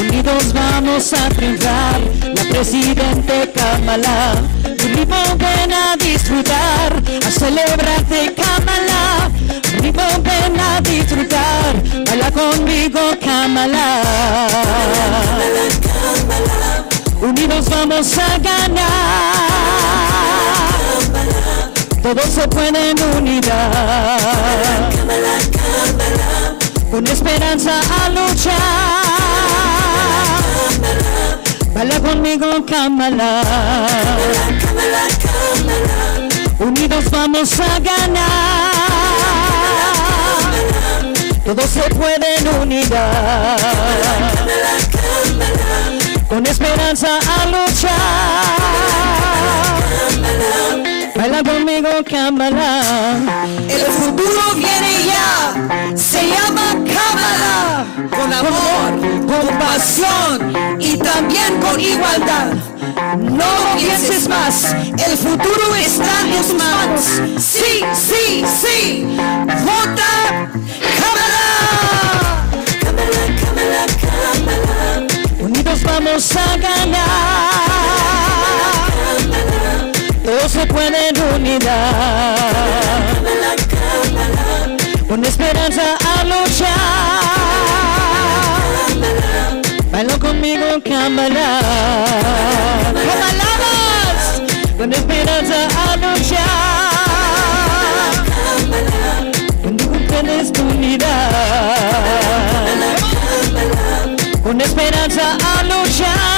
Unidos vamos a triunfar. La presidente Kamala. Unimos, ven a disfrutar, a celebrarte, Kamala. Unimos, ven a disfrutar. Baila conmigo, Kamala. Unidos vamos a ganar. Todos se pueden unidad. Con esperanza a luchar. Baila conmigo, Kamala. Unidos vamos a ganar. Todos se pueden unidad. Con esperanza a luchar. Baila conmigo, Kamala. El futuro viene ya. Se llama Kamala. Con amor, con pasión y también con igualdad. No lo pienses más. El futuro está en tus manos. Sí, sí, sí. Vota Kamala. Kamala, Kamala, Kamala. Unidos vamos a ganar. Todos se pueden unidad. Con esperanza a luchar. Baila conmigo, Kamala. Kamaladas. Con esperanza a luchar. Conmigo tienes tu unidad. Con esperanza a luchar.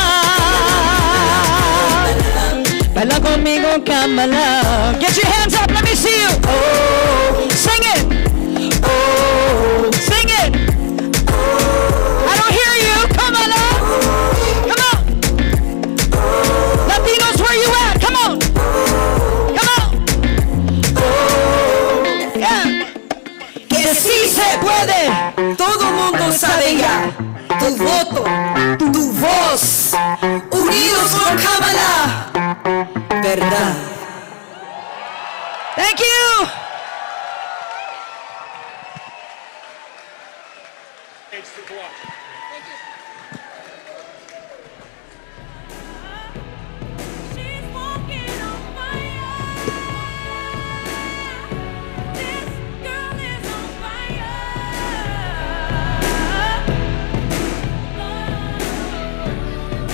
Baila conmigo, Kamala. Get your hands up, let me see you. Oh, sing it. Oh, sing it. Oh, I don't hear you, Kamala. Come on. Latinos, where you at? Come on. Come on. Oh, yeah. Que sí se puede. Todo mundo sabe ya. Tu voto, tu voz. Unidos por Kamala. Verdad. Thank you.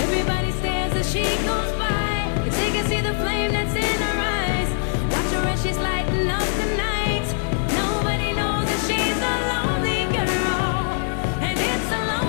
Everybody stares as she goes by. They can see the flame that's in her eyes. Watch her as she's lighting up the night. Nobody knows that she's a lonely girl, and it's a lonely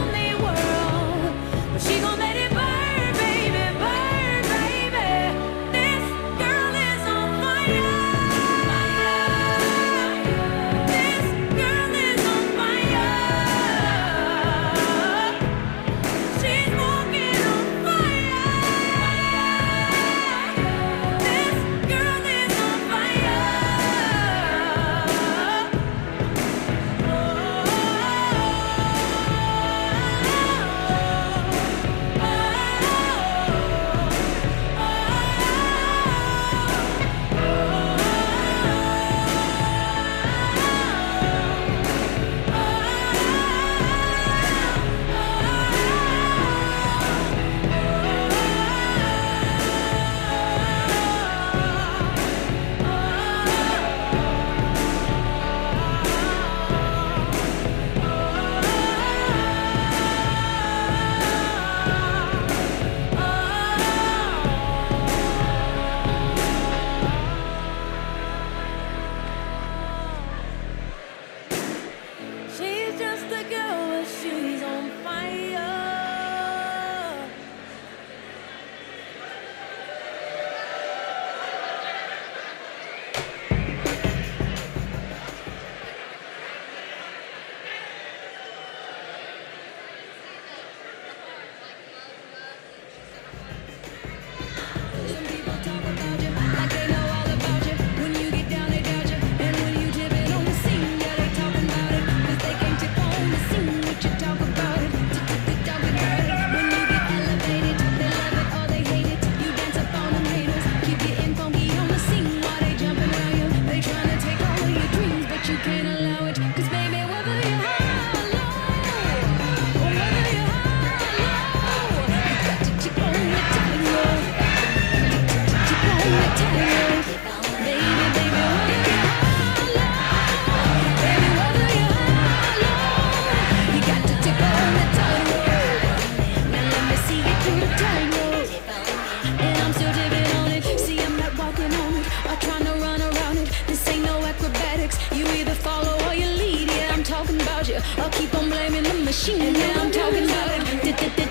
sabotage it or keep on blaming the machine. Yeah, I'm talking about it,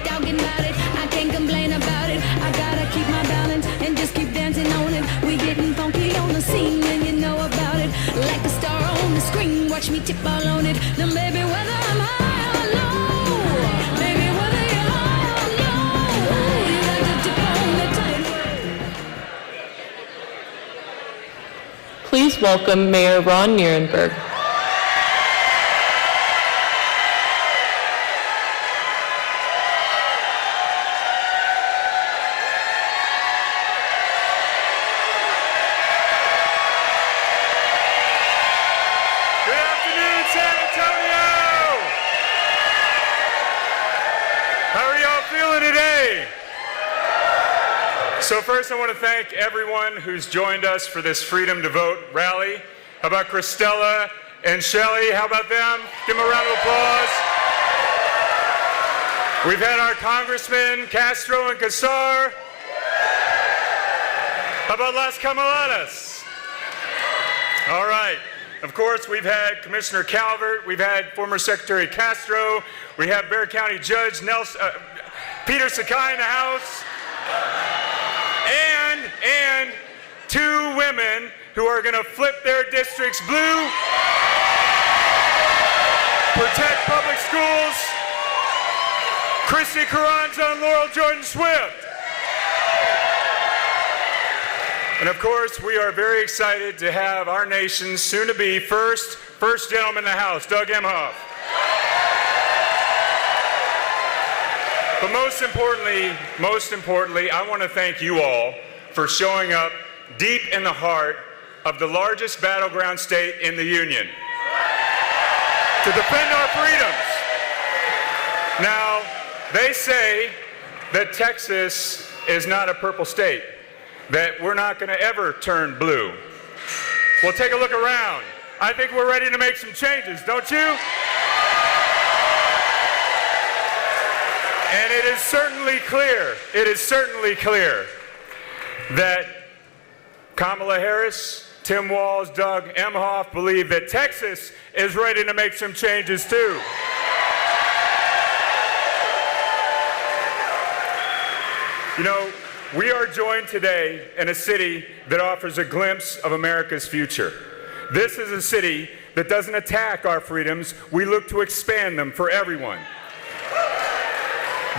talking about it. I can't complain about it. I gotta keep my balance and just keep dancing on it. We getting funky on the scene and you know about it. Like a star on the screen, watch me tip all on it. Now baby, whether I'm high or low, baby, whether you're high or low, you got to tip on the tight. Please welcome Mayor Ron Nerenberg. So first I want to thank everyone who's joined us for this Freedom to Vote rally. How about Cristella and Shelley? How about them? Give them a round of applause. We've had our Congressmen Castro and Casar. How about Las Camaradas? All right. Of course, we've had Commissioner Calbert. We've had former Secretary Castro. We have Bexar County Judge Peter Sakai in the house. And two women who are going to flip their districts blue, protect public schools, Coranza and Laurel Jordan Swift. And of course, we are very excited to have our nation's soon-to-be first gentleman in the House, Doug Emhoff. But most importantly, I want to thank you all for showing up deep in the heart of the largest battleground state in the Union to defend our freedoms. Now, they say that Texas is not a purple state, that we're not going to ever turn blue. Well, take a look around. I think we're ready to make some changes, don't you? And it is certainly clear that Kamala Harris, Tim Walz, Doug Emhoff believe that Texas is ready to make some changes too. You know, we are joined today in a city that offers a glimpse of America's future. This is a city that doesn't attack our freedoms. We look to expand them for everyone.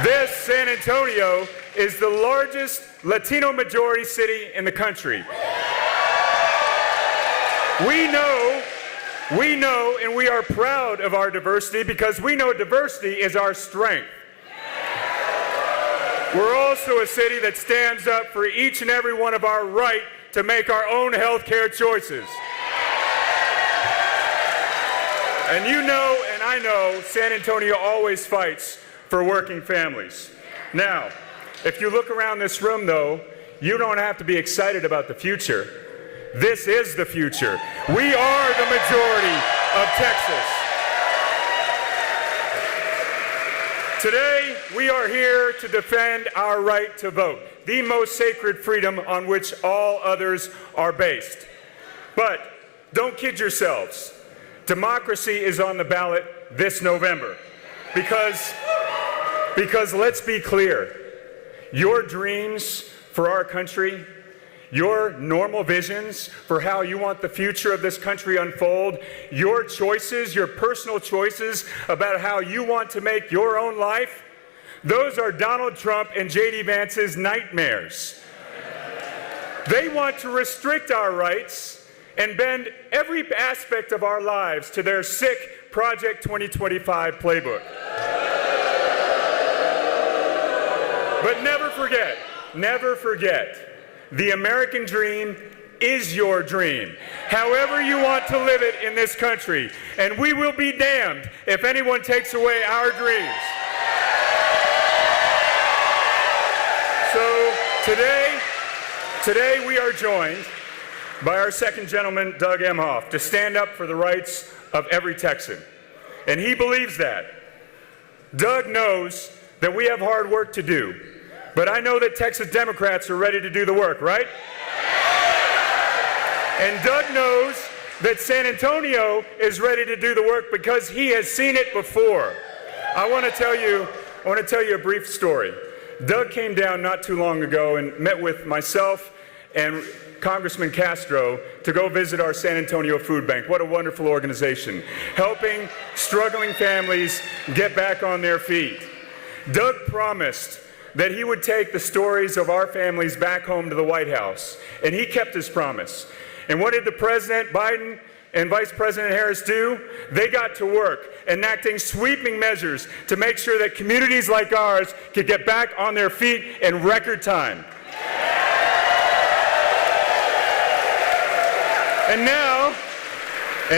This, San Antonio, is the largest Latino majority city in the country. We know, and we are proud of our diversity because we know diversity is our strength. We're also a city that stands up for each and every one of our right to make our own health care choices. And you know, and I know, San Antonio always fights for working families. Now, if you look around this room, though, you don't have to be excited about the future. This is the future. We are the majority of Texas. Today, we are here to defend our right to vote, the most sacred freedom on which all others are based. But don't kid yourselves. Democracy is on the ballot this November. Because let's be clear, your dreams for our country, your normal visions for how you want the future of this country unfold, your choices, your personal choices about how you want to make your own life, those are Donald Trump and J.D. Vance's nightmares. They want to restrict our rights and bend every aspect of our lives to their sick Project 2025 playbook. But never forget, the American dream is your dream, however you want to live it in this country. And we will be damned if anyone takes away our dreams. So today we are joined by our second gentleman, Doug Emhoff, to stand up for the rights of every Texan. And he believes that. Doug knows that we have hard work to do. But I know that Texas Democrats are ready to do the work, right? And Doug knows that San Antonio is ready to do the work because he has seen it before. I want to tell you a brief story. Doug came down not too long ago and met with myself and Congressman Castro to go visit our San Antonio Food Bank. What a wonderful organization, helping struggling families get back on their feet. Doug promised that he would take the stories of our families back home to the White House, and he kept his promise. And what did the President Biden and Vice President Harris do? They got to work enacting sweeping measures to make sure that communities like ours could get back on their feet in record time. And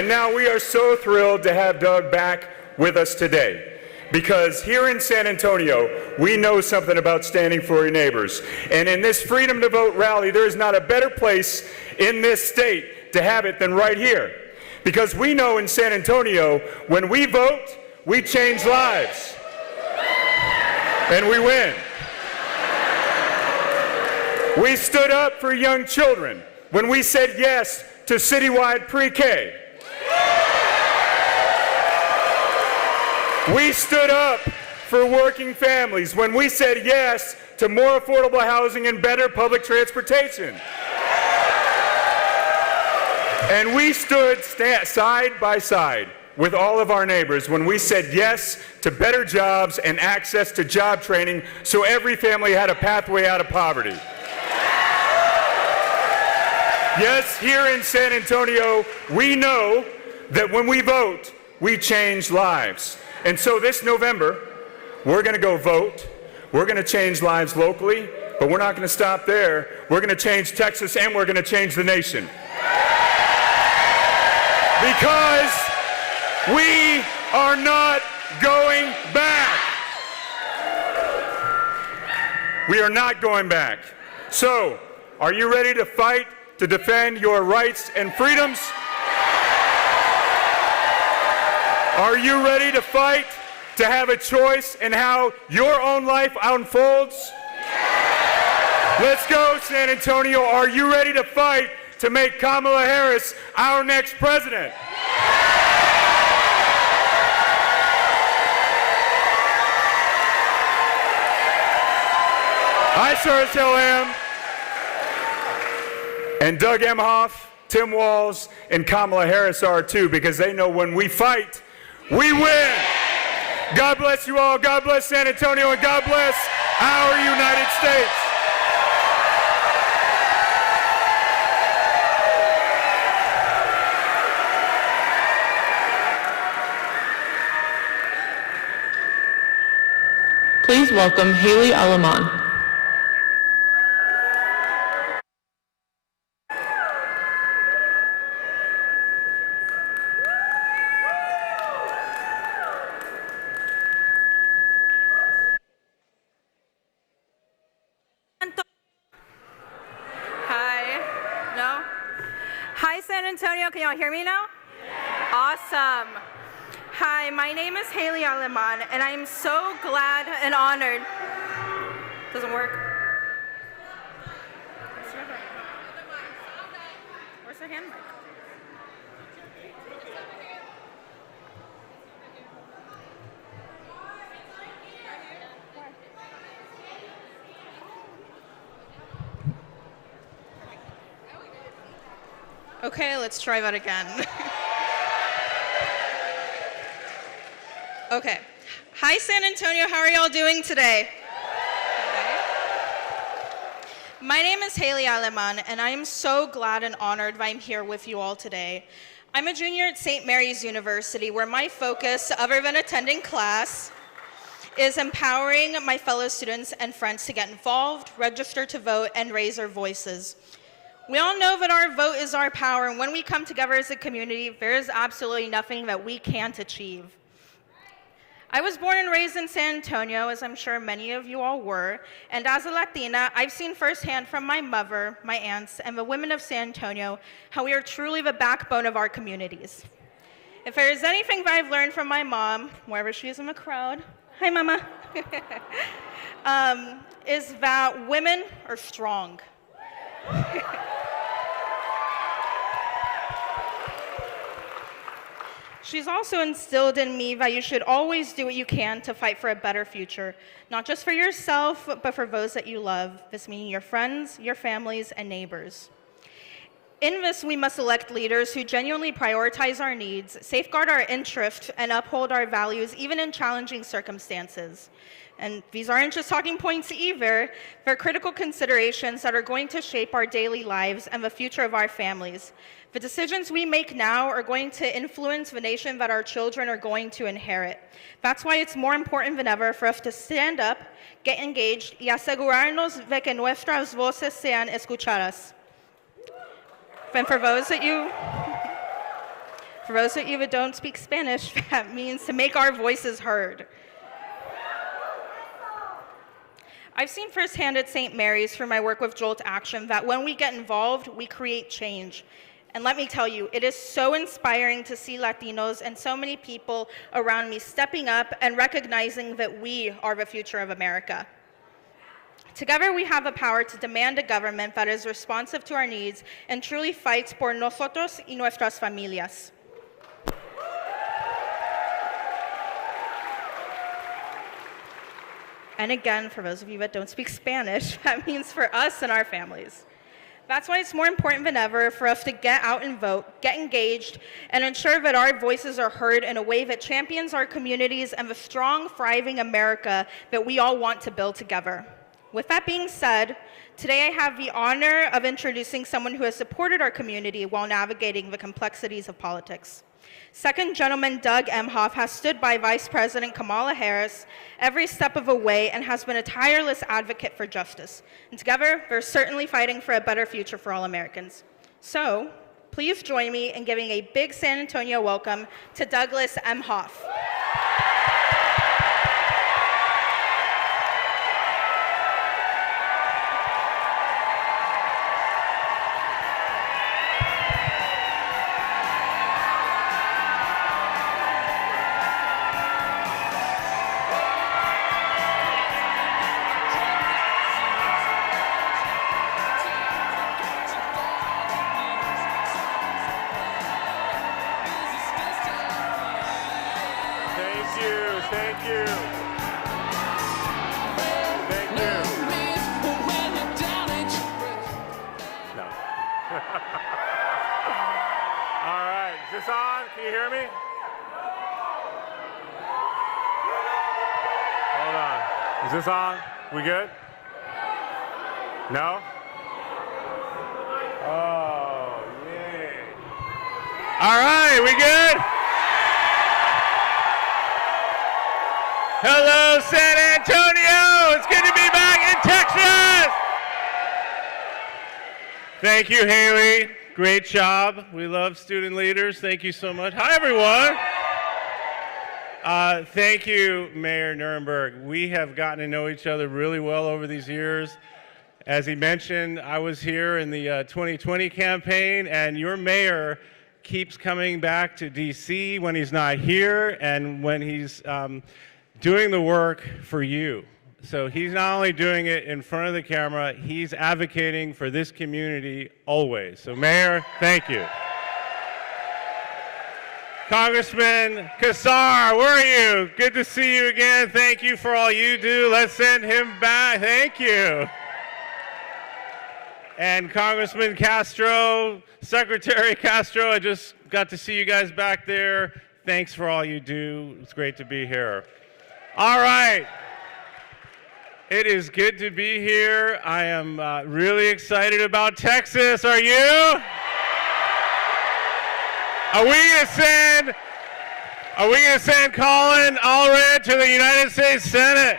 now we are so thrilled to have Doug back with us today. Because here in San Antonio, we know something about standing for your neighbors. And in this Freedom to Vote rally, there is not a better place in this state to have it than right here. Because we know in San Antonio, when we vote, we change lives. And we win. We stood up for young children when we said yes to citywide pre-K. We stood up for working families when we said yes to more affordable housing and better public transportation. And we stood side by side with all of our neighbors when we said yes to better jobs and access to job training so every family had a pathway out of poverty. Yes, here in San Antonio, we know that when we vote, we change lives. And so this November, we're going to go vote. We're going to change lives locally, but we're not going to stop there. We're going to change Texas, and we're going to change the nation. Because we are not going back. We are not going back. So, are you ready to fight to defend your rights and freedoms? Are you ready to fight to have a choice in how your own life unfolds? Let's go, San Antonio. Are you ready to fight to make Kamala Harris our next president? I sure as hell am. And Doug Emhoff, Tim Walz, and Kamala Harris are too, because they know when we fight, we win. God bless you all. God bless San Antonio, and God bless our United States. Please welcome Haley Alaman. Hi, San Antonio. Can y'all hear me now? Awesome. Hi, my name is Haley Alaman, and I'm so glad and honored. Doesn't work. Where's the hand mic? Okay, let's try that again. Okay. Hi, San Antonio. How are y'all doing today? Okay. My name is Haley Alaman, and I am so glad and honored that I'm here with you all today. I'm a junior at St. Mary's University, where my focus, other than attending class, is empowering my fellow students and friends to get involved, register to vote, and raise their voices. We all know that our vote is our power, and when we come together as a community, there is absolutely nothing that we can't achieve. I was born and raised in San Antonio, as I'm sure many of you all were, and as a Latina, I've seen firsthand from my mother, my aunts, and the women of San Antonio how we are truly the backbone of our communities. If there is anything that I've learned from my mom, wherever she is in the crowd, hi mama, is that women are strong. She's also instilled in me that you should always do what you can to fight for a better future, not just for yourself, but for those that you love, this meaning your friends, your families, and neighbors. In this, we must elect leaders who genuinely prioritize our needs, safeguard our interests, and uphold our values, even in challenging circumstances. And these aren't just talking points either. They're critical considerations that are going to shape our daily lives and the future of our families. The decisions we make now are going to influence the nation that our children are going to inherit. That's why it's more important than ever for us to stand up, get engaged, y asegurarnos de que nuestras voces sean escuchadas. And for those of you that don't speak Spanish, that means to make our voices heard. I've seen firsthand at St. Mary's through my work with Jolt Action that when we get involved, we create change. And let me tell you, it is so inspiring to see Latinos and so many people around me stepping up and recognizing that we are the future of America. Together, we have the power to demand a government that is responsive to our needs and truly fights por nosotros y nuestras familias. And again, for those of you that don't speak Spanish, that means for us and our families. That's why it's more important than ever for us to get out and vote, get engaged, and ensure that our voices are heard in a way that champions our communities and the strong, thriving America that we all want to build together. With that being said, today I have the honor of introducing someone who has supported our community while navigating the complexities of politics. Second Gentleman Doug Emhoff has stood by Vice President Kamala Harris every step of the way and has been a tireless advocate for justice. And together, they're certainly fighting for a better future for all Americans. So, please join me in giving a big San Antonio welcome to Douglas Emhoff. Is this on? We good? No? Oh, yay. All right, we good? Hello, San Antonio. It's good to be back in Texas. Thank you, Haley. Great job. We love student leaders. Thank you so much. Hi, everyone. Thank you, Mayor Nerenberg. We have gotten to know each other really well over these years. As he mentioned, I was here in the 2020 campaign, and your mayor keeps coming back to DC when he's not here and when he's doing the work for you. So he's not only doing it in front of the camera, he's advocating for this community always. So Mayor, thank you. Congressman Casar, where are you? Good to see you again. Thank you for all you do. Let's send him back. Thank you. And Congressman Castro, Secretary Castro, I just got to see you guys back there. Thanks for all you do. It's great to be here. All right. It is good to be here. I am really excited about Texas. Are you? Are we gonna send Colin Allred to the United States Senate?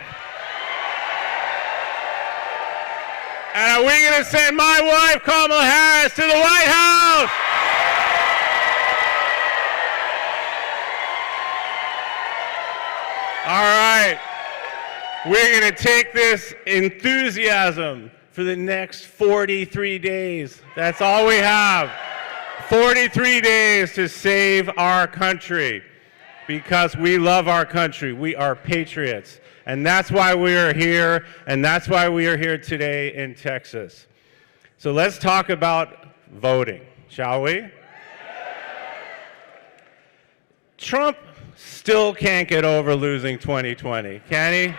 And are we gonna send my wife, Kamala Harris, to the White House? All right. We're gonna take this enthusiasm for the next 43 days. That's all we have. 43 days to save our country because we love our country. We are patriots. And that's why we are here, and that's why we are here today in Texas. So let's talk about voting, shall we? Trump still can't get over losing 2020, can he?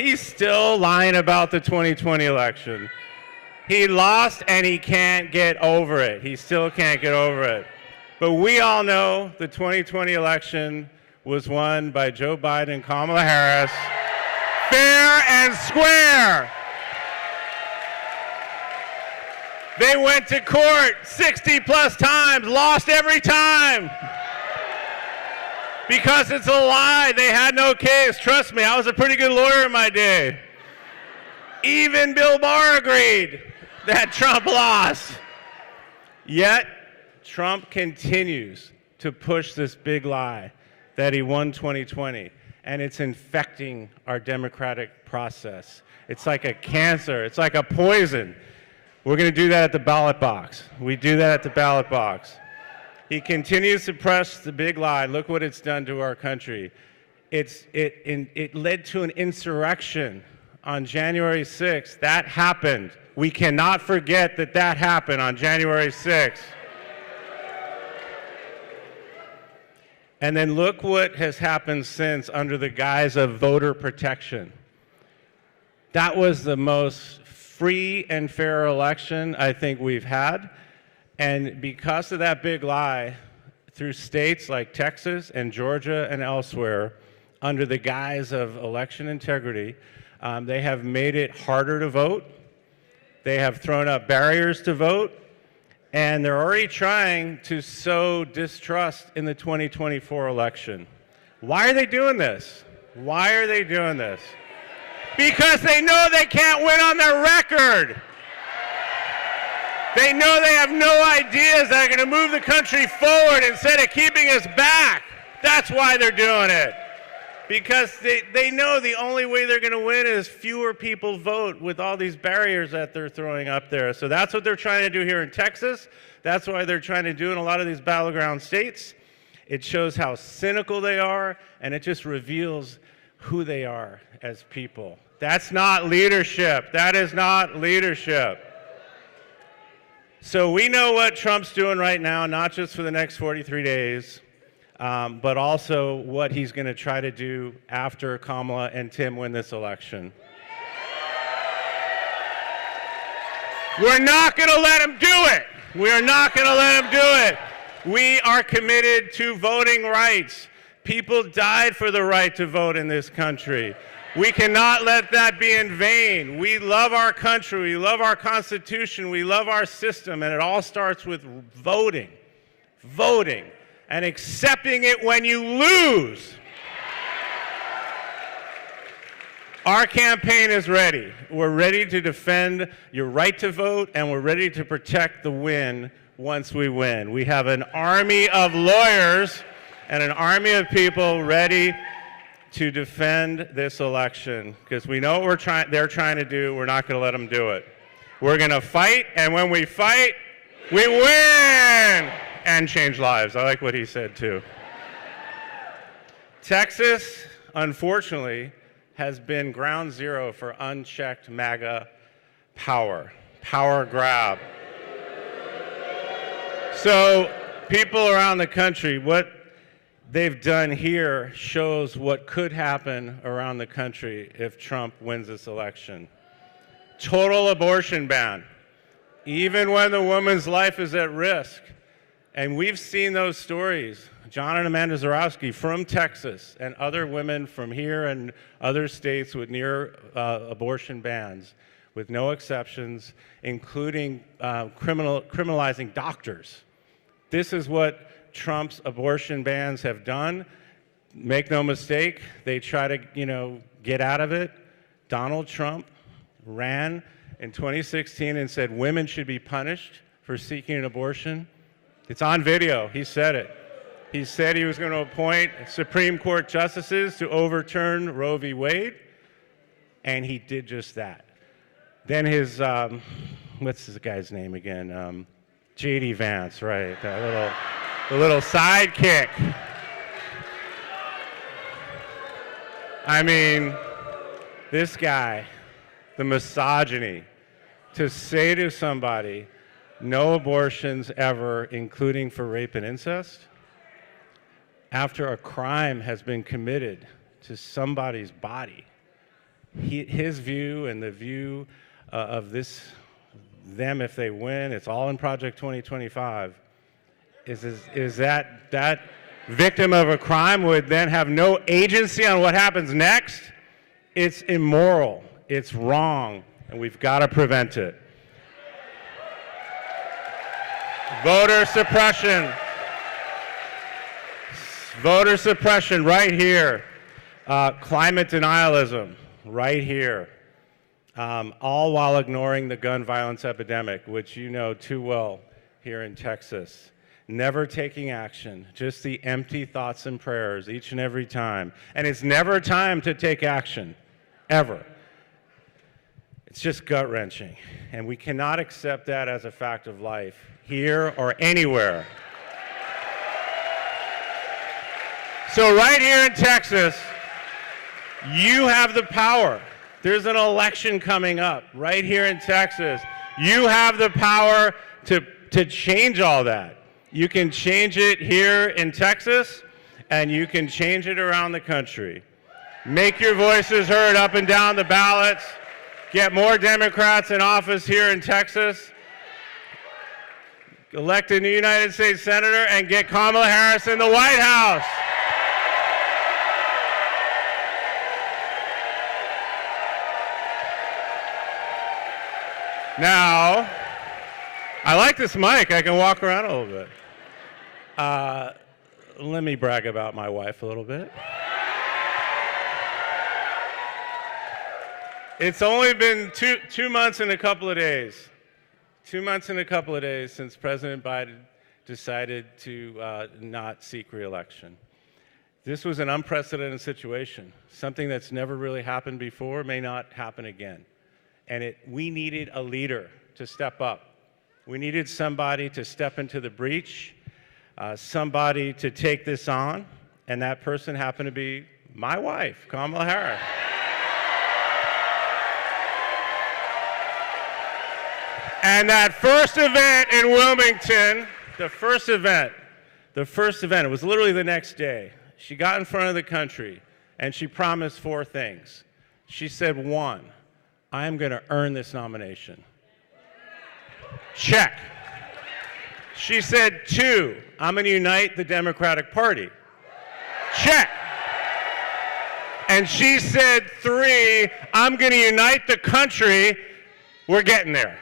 He's still lying about the 2020 election. He lost and he can't get over it. He still can't get over it. But we all know the 2020 election was won by Joe Biden and Kamala Harris, fair and square. They went to court 60 plus times, lost every time. Because it's a lie. They had no case. Trust me, I was a pretty good lawyer in my day. Even Bill Barr agreed that Trump lost. Yet, Trump continues to push this big lie that he won 2020, and it's infecting our democratic process. It's like a cancer. It's like a poison. We're going to do that at the ballot box. We do that at the ballot box. He continues to press the big lie. Look what it's done to our country. It led to an insurrection on January 6th. That happened. We cannot forget that that happened on January 6th. And then look what has happened since under the guise of voter protection. That was the most free and fair election I think we've had. And because of that big lie, through states like Texas and Georgia and elsewhere, under the guise of election integrity, they have made it harder to vote. They have thrown up barriers to vote. And they're already trying to sow distrust in the 2024 election. Why are they doing this? Why are they doing this? Because they know they can't win on their record. They know they have no ideas that are going to move the country forward instead of keeping us back. That's why they're doing it. Because they know the only way they're going to win is fewer people vote with all these barriers that they're throwing up there. So that's what they're trying to do here in Texas. That's why they're trying to do in a lot of these battleground states. It shows how cynical they are, and it just reveals who they are as people. That's not leadership. That is not leadership. So we know what Trump's doing right now, not just for the next 43 days, but also what he's going to try to do after Kamala and Tim win this election. We're not going to let him do it. We are not going to let him do it. We are committed to voting rights. People died for the right to vote in this country. We cannot let that be in vain. We love our country, we love our Constitution, we love our system, and it all starts with voting. Voting. And accepting it when you lose. Our campaign is ready. We're ready to defend your right to vote, and we're ready to protect the win once we win. We have an army of lawyers and an army of people ready to defend this election, because we know what they're trying to do. We're not going to let them do it. We're going to fight, and when we fight, we win and change lives. I like what he said too. Texas, unfortunately, has been ground zero for unchecked MAGA power grab. So people around the country, what they've done here shows what could happen around the country if Trump wins this election. Total abortion ban, even when the woman's life is at risk. And we've seen those stories. John and Amanda Zarowski from Texas and other women from here and other states with near abortion bans, with no exceptions, including criminalizing doctors. This is what Trump's abortion bans have done. Make no mistake, they try to, get out of it. Donald Trump ran in 2016 and said women should be punished for seeking an abortion. It's on video. He said it. He said he was going to appoint Supreme Court justices to overturn Roe v. Wade, and he did just that. Then his, what's this guy's name again? J.D. Vance, right? The little sidekick. I mean, this guy, the misogyny, to say to somebody, no abortions ever, including for rape and incest. after a crime has been committed to somebody's body, his view and the view of them if they win, it's all in Project 2025, is that victim of a crime would then have no agency on what happens next. It's immoral, it's wrong, and we've got to prevent it. Voter suppression. Voter suppression right here. Climate denialism right here. All while ignoring the gun violence epidemic, which you know too well here in Texas. Never taking action, just the empty thoughts and prayers each and every time. And it's never time to take action, ever. It's just gut-wrenching. And we cannot accept that as a fact of life, here or anywhere. So right here in Texas, you have the power. There's an election coming up right here in Texas. You have the power to change all that. You can change it here in Texas, and you can change it around the country. Make your voices heard up and down the ballots. Get more Democrats in office here in Texas. Elect a new United States Senator and get Kamala Harris in the White House. Now, I like this mic. I can walk around a little bit. Let me brag about my wife a little bit. It's only been two months and a couple of days. 2 months and a couple of days since President Biden decided to not seek re-election. This was an unprecedented situation. Something that's never really happened before may not happen again. And we needed a leader to step up. We needed somebody to step into the breach, somebody to take this on, and that person happened to be my wife, Kamala Harris. And that first event in Wilmington, the first event, it was literally the next day. She got in front of the country and she promised 4 things. She said, 1, I am going to earn this nomination. Check. She said, 2, I'm going to unite the Democratic Party. Check. And she said, 3, I'm going to unite the country. We're getting there.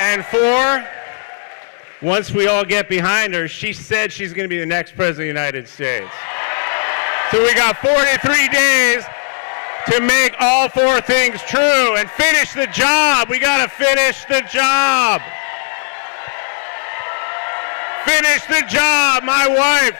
And 4, once we all get behind her, she said she's going to be the next president of the United States. So we got 43 days to make all 4 things true and finish the job. We got to finish the job. Finish the job. My wife,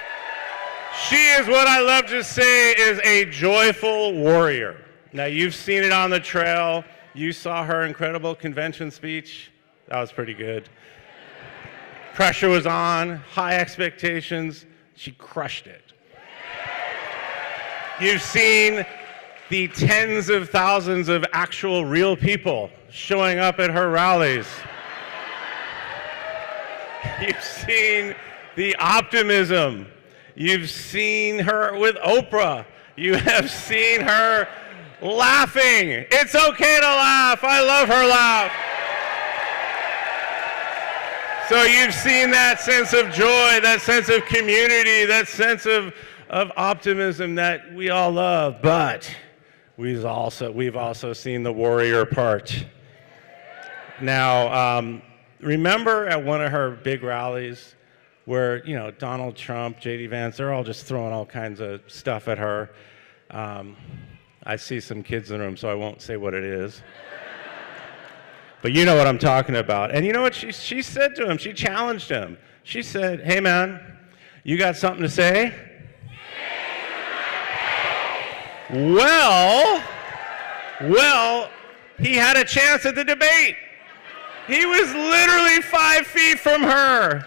she is what I love to say is a joyful warrior. Now, you've seen it on the trail. You saw her incredible convention speech. That was pretty good. Pressure was on, high expectations. She crushed it. You've seen the tens of thousands of actual real people showing up at her rallies. You've seen the optimism. You've seen her with Oprah. You have seen her laughing. It's okay to laugh. I love her laugh. So you've seen that sense of joy, that sense of community, that sense of optimism that we all love, but we've also seen the warrior part. Now, remember at one of her big rallies where, you know, Donald Trump, J.D. Vance, they're all just throwing all kinds of stuff at her. I see some kids in the room, so I won't say what it is. But you know what I'm talking about. And you know what she said to him? She challenged him. She said, hey, man, you got something to say? Well, he had a chance at the debate. He was literally 5 feet from her.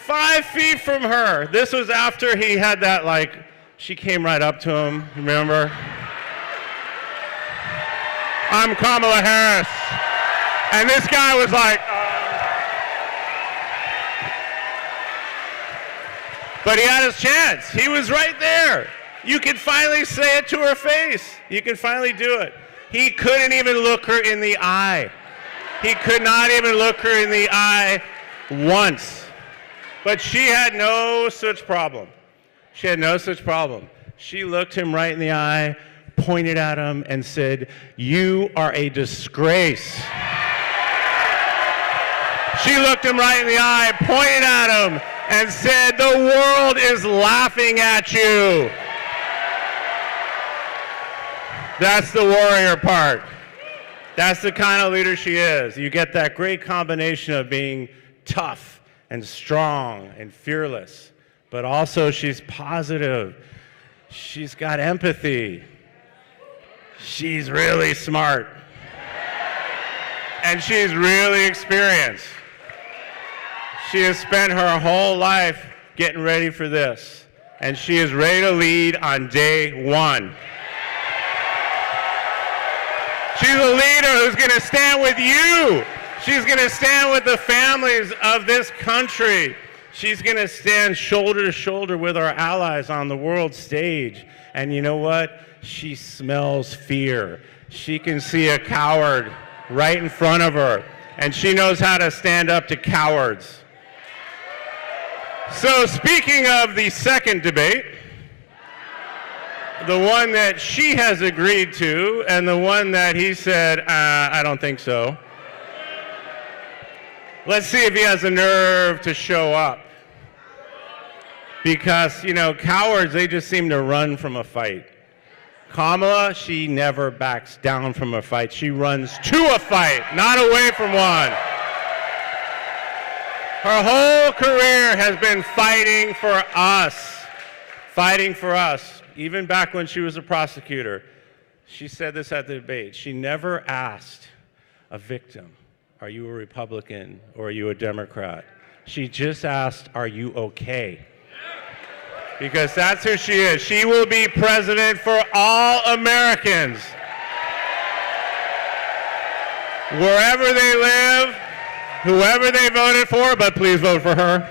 5 feet from her. This was after he had that, like, she came right up to him, remember? I'm Kamala Harris. And this guy was like, But he had his chance. He was right there. You can finally say it to her face. You can finally do it. He couldn't even look her in the eye. He could not even look her in the eye once. But she had no such problem. She had no such problem. She looked him right in the eye, pointed at him, and said, "You are a disgrace." She looked him right in the eye, pointed at him, and said, "The world is laughing at you." That's the warrior part. That's the kind of leader she is. You get that great combination of being tough and strong and fearless, but also she's positive. She's got empathy. She's really smart. And she's really experienced. She has spent her whole life getting ready for this, and she is ready to lead on day one. She's a leader who's going to stand with you. She's going to stand with the families of this country. She's going to stand shoulder to shoulder with our allies on the world stage. And you know what? She smells fear. She can see a coward right in front of her, and she knows how to stand up to cowards. So speaking of the second debate, the one that she has agreed to, and the one that he said, I don't think so. Let's see if he has the nerve to show up. Because, you know, cowards, they just seem to run from a fight. Kamala, she never backs down from a fight. She runs to a fight, not away from one. Her whole career has been fighting for us. Fighting for us. Even back when she was a prosecutor, she said this at the debate. She never asked a victim, are you a Republican or are you a Democrat? She just asked, are you okay? Because that's who she is. She will be president for all Americans. Wherever they live, whoever they voted for, but please vote for her.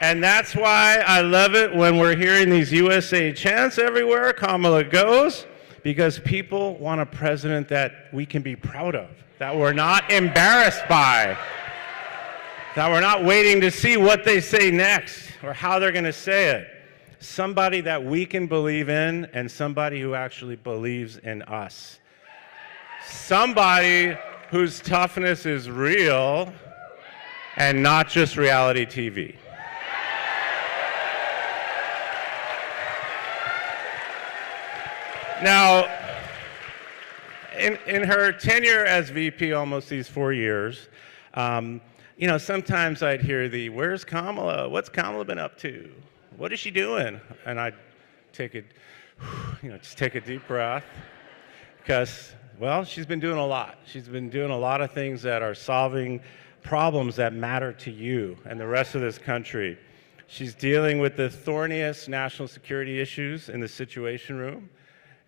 And that's why I love it when we're hearing these USA chants everywhere Kamala goes, because people want a president that we can be proud of, that we're not embarrassed by, that we're not waiting to see what they say next or how they're going to say it. Somebody that we can believe in and somebody who actually believes in us. Somebody whose toughness is real and not just reality TV. Now, in her tenure as VP, almost these 4 years, you know, sometimes I'd hear the, where's Kamala? What's Kamala been up to? What is she doing? And I'd take it, you know, just take a deep breath, because, well, she's been doing a lot. She's been doing a lot of things that are solving problems that matter to you and the rest of this country. She's dealing with the thorniest national security issues in the Situation Room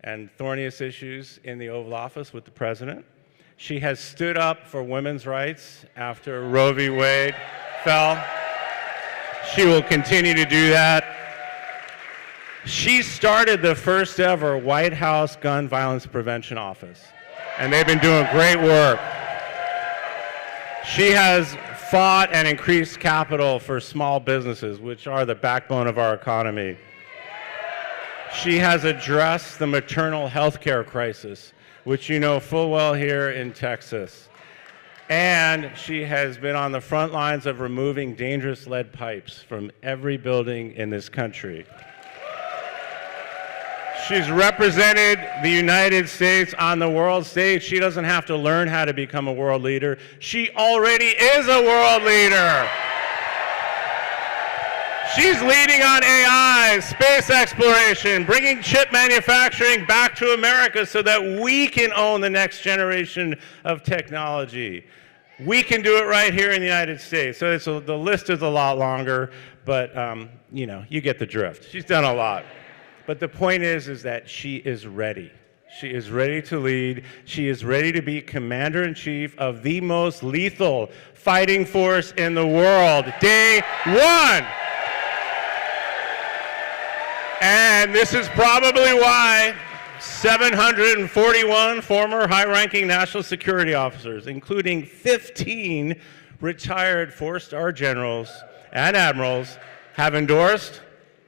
and thorniest issues in the Oval Office with the president. She has stood up for women's rights after Roe v. Wade fell. She will continue to do that. She started the first ever White House Gun Violence Prevention Office, and they've been doing great work. She has fought and increased capital for small businesses, which are the backbone of our economy. She has addressed the maternal health care crisis, which you know full well here in Texas. And she has been on the front lines of removing dangerous lead pipes from every building in this country. She's represented the United States on the world stage. She doesn't have to learn how to become a world leader. She already is a world leader. She's leading on AI, space exploration, bringing chip manufacturing back to America so that we can own the next generation of technology. We can do it right here in the United States. So the list is a lot longer, but you know, you get the drift. She's done a lot. But the point is that she is ready. She is ready to lead. She is ready to be commander-in-chief of the most lethal fighting force in the world. Day one. And this is probably why 741 former high-ranking national security officers, including 15 retired four-star generals and admirals, have endorsed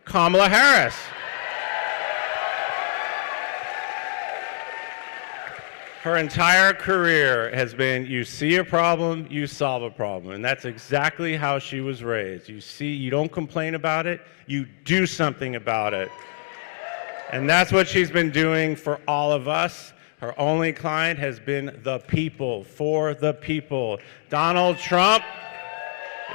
Kamala Harris. Her entire career has been, you see a problem, you solve a problem. And that's exactly how she was raised. You don't complain about it, you do something about it. And that's what she's been doing for all of us. Her only client has been the people, for the people. Donald Trump,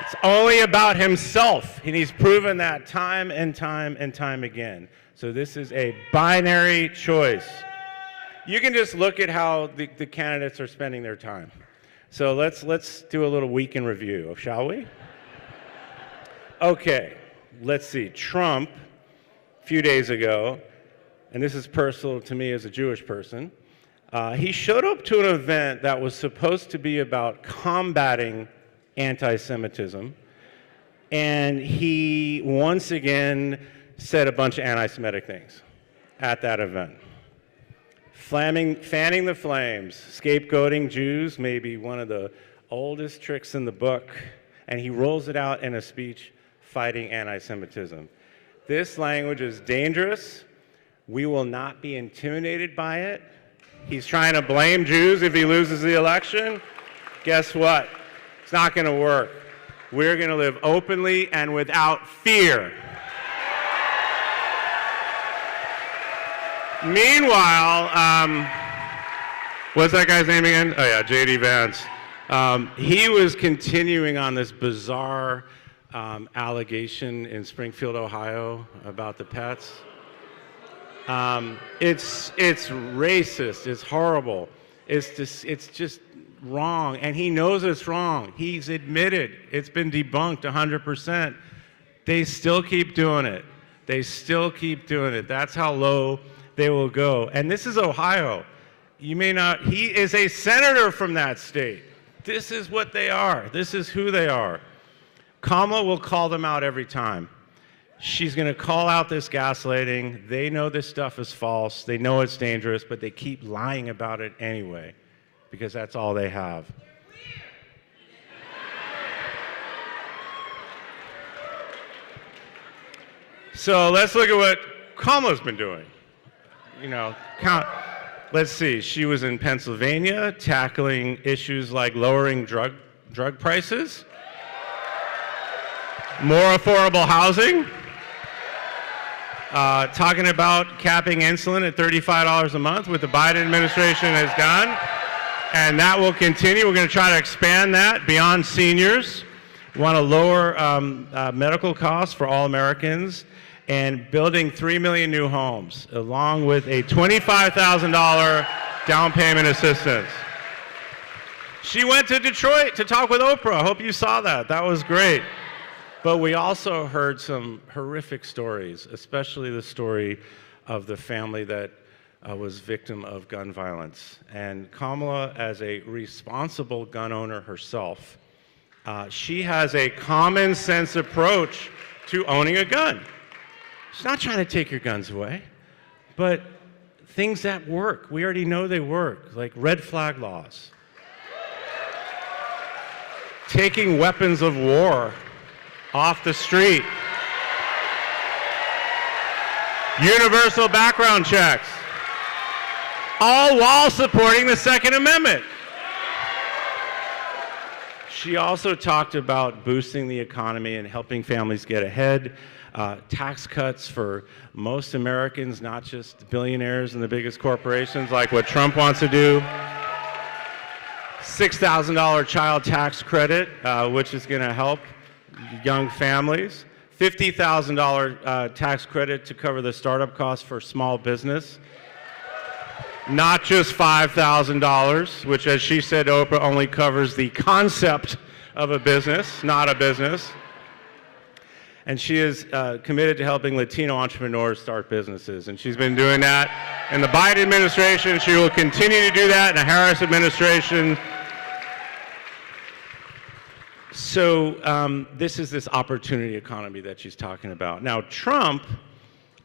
it's only about himself. And he's proven that time and time and time again. So this is a binary choice. You can just look at how the candidates are spending their time. So let's do a little week in review, shall we? Okay, let's see. Trump, a few days ago, and this is personal to me as a Jewish person, he showed up to an event that was supposed to be about combating anti-Semitism, and he once again said a bunch of anti-Semitic things at that event. Fanning the flames, scapegoating Jews, maybe one of the oldest tricks in the book, and he rolls it out in a speech fighting anti-Semitism. This language is dangerous. We will not be intimidated by it. He's trying to blame Jews if he loses the election. Guess what? It's not going to work. We're going to live openly and without fear. Meanwhile, what's that guy's name again? Oh yeah, J.D. Vance. He was continuing on this bizarre allegation in Springfield, Ohio about the pets. It's racist, it's horrible, it's just wrong, and he knows it's wrong. He's admitted, it's been debunked 100%. They still keep doing it. They still keep doing it. That's how low they will go. And this is Ohio. You may not, he is a senator from that state. This is what they are. This is who they are. Kamala will call them out every time. She's going to call out this gaslighting. They know this stuff is false. They know it's dangerous, but they keep lying about it anyway, because that's all they have. So let's look at what Kamala's been doing. You know, let's see. She was in Pennsylvania tackling issues like lowering drug prices, more affordable housing, talking about capping insulin at $35 a month, what the Biden administration has done, and that will continue. We're going to try to expand that beyond seniors. We want to lower medical costs for all Americans, and building 3 million new homes, along with a $25,000 down payment assistance. She went to Detroit to talk with Oprah. I hope you saw that. That was great. But we also heard some horrific stories, especially the story of the family that was victim of gun violence. And Kamala, as a responsible gun owner herself, she has a common sense approach to owning a gun. She's not trying to take your guns away, but things that work. We already know they work, like red flag laws. Taking weapons of war off the street. Universal background checks. All while supporting the Second Amendment. She also talked about boosting the economy and helping families get ahead. Tax cuts for most Americans, not just billionaires and the biggest corporations like what Trump wants to do. $6,000 child tax credit, which is going to help young families. $50,000 tax credit to cover the startup costs for small business. Not just $5,000, which, as she said to Oprah, only covers the concept of a business, not a business. And she is committed to helping Latino entrepreneurs start businesses. And she's been doing that in the Biden administration. She will continue to do that in the Harris administration. So this is this opportunity economy that she's talking about. Now, Trump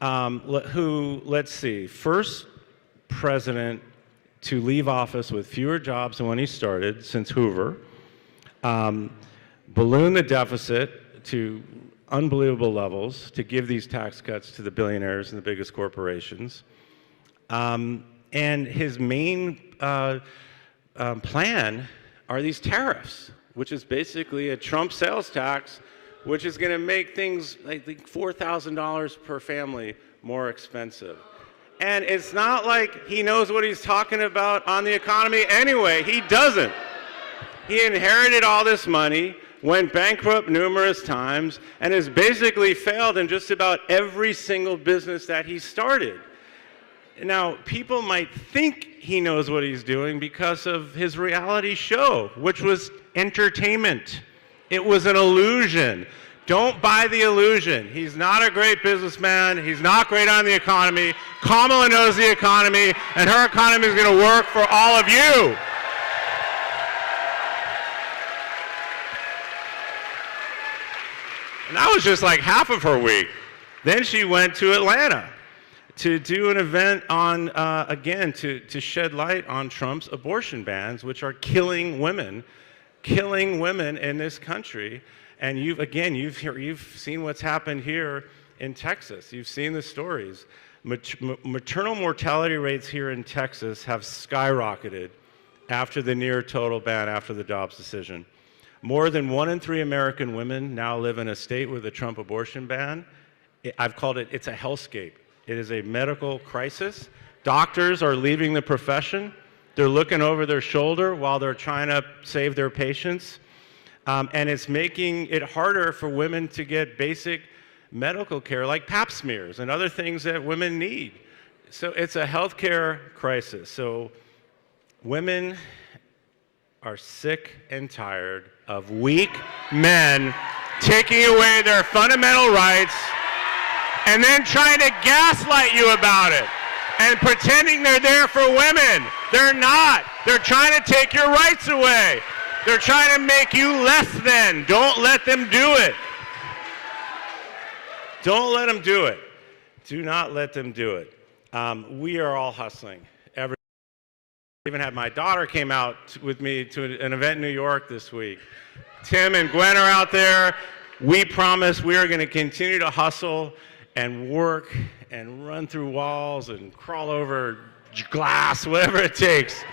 let's see, first president to leave office with fewer jobs than when he started since Hoover, balloon the deficit to unbelievable levels to give these tax cuts to the billionaires and the biggest corporations. And his main plan are these tariffs, which is basically a Trump sales tax, which is going to make things like $4,000 per family more expensive. And it's not like he knows what he's talking about on the economy anyway. He doesn't. He inherited all this money, went bankrupt numerous times, and has basically failed in just about every single business that he started. Now, people might think he knows what he's doing because of his reality show, which was entertainment. It was an illusion. Don't buy the illusion. He's not a great businessman. He's not great on the economy. Kamala knows the economy, and her economy is going to work for all of you. And that was just like half of her week. Then she went to Atlanta to do an event on, again, to shed light on Trump's abortion bans, which are killing women in this country. And you've seen what's happened here in Texas. You've seen the stories. Maternal mortality rates here in Texas have skyrocketed after the near total ban, after the Dobbs decision. More than 1 in 3 American women now live in a state with a Trump abortion ban. I've called it, it's a hellscape. It is a medical crisis. Doctors are leaving the profession. They're looking over their shoulder while they're trying to save their patients. And it's making it harder for women to get basic medical care like pap smears and other things that women need. So it's a healthcare crisis. So women are sick and tired of weak men taking away their fundamental rights and then trying to gaslight you about it and pretending they're there for women. They're not. They're trying to take your rights away. They're trying to make you less than. Don't let them do it. Don't let them do it. Do not let them do it. We are all hustling. I even had my daughter came out with me to an event in New York this week. Tim and Gwen are out there. We promise we are going to continue to hustle and work and run through walls and crawl over glass, whatever it takes.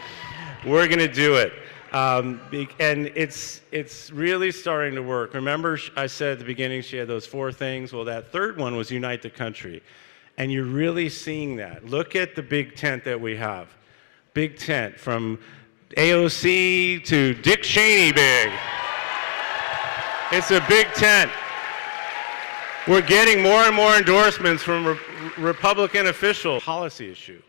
We're going to do it. And it's really starting to work. Remember, I said at the beginning she had those 4 things? Well, that third one was unite the country. And you're really seeing that. Look at the big tent that we have. Big tent, from AOC to Dick Cheney big. It's a big tent. We're getting more and more endorsements from Republican officials. Policy issue.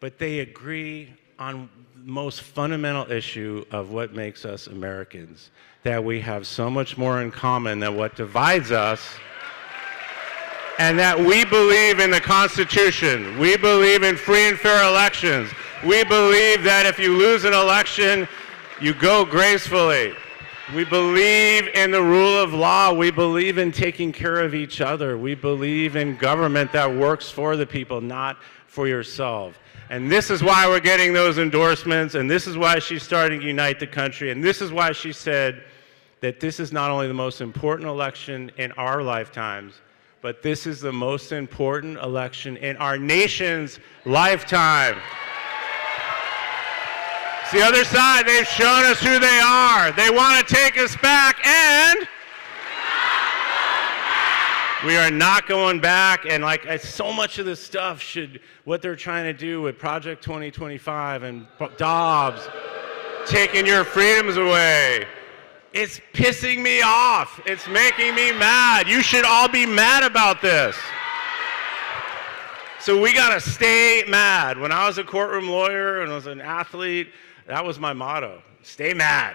But they agree on the most fundamental issue of what makes us Americans, that we have so much more in common than what divides us, and that we believe in the Constitution. We believe in free and fair elections. We believe that if you lose an election, you go gracefully. We believe in the rule of law. We believe in taking care of each other. We believe in government that works for the people, not for yourself. And this is why we're getting those endorsements, and this is why she's starting to unite the country, and this is why she said that this is not only the most important election in our lifetimes, but this is the most important election in our nation's lifetime. It's the other side. They've shown us who they are. They want to take us back, and we are not going back. And so much of this stuff what they're trying to do with Project 2025 and Dobbs, taking your freedoms away. It's pissing me off. It's making me mad. You should all be mad about this. So we got to stay mad. When I was a courtroom lawyer and I was an athlete, that was my motto: stay mad.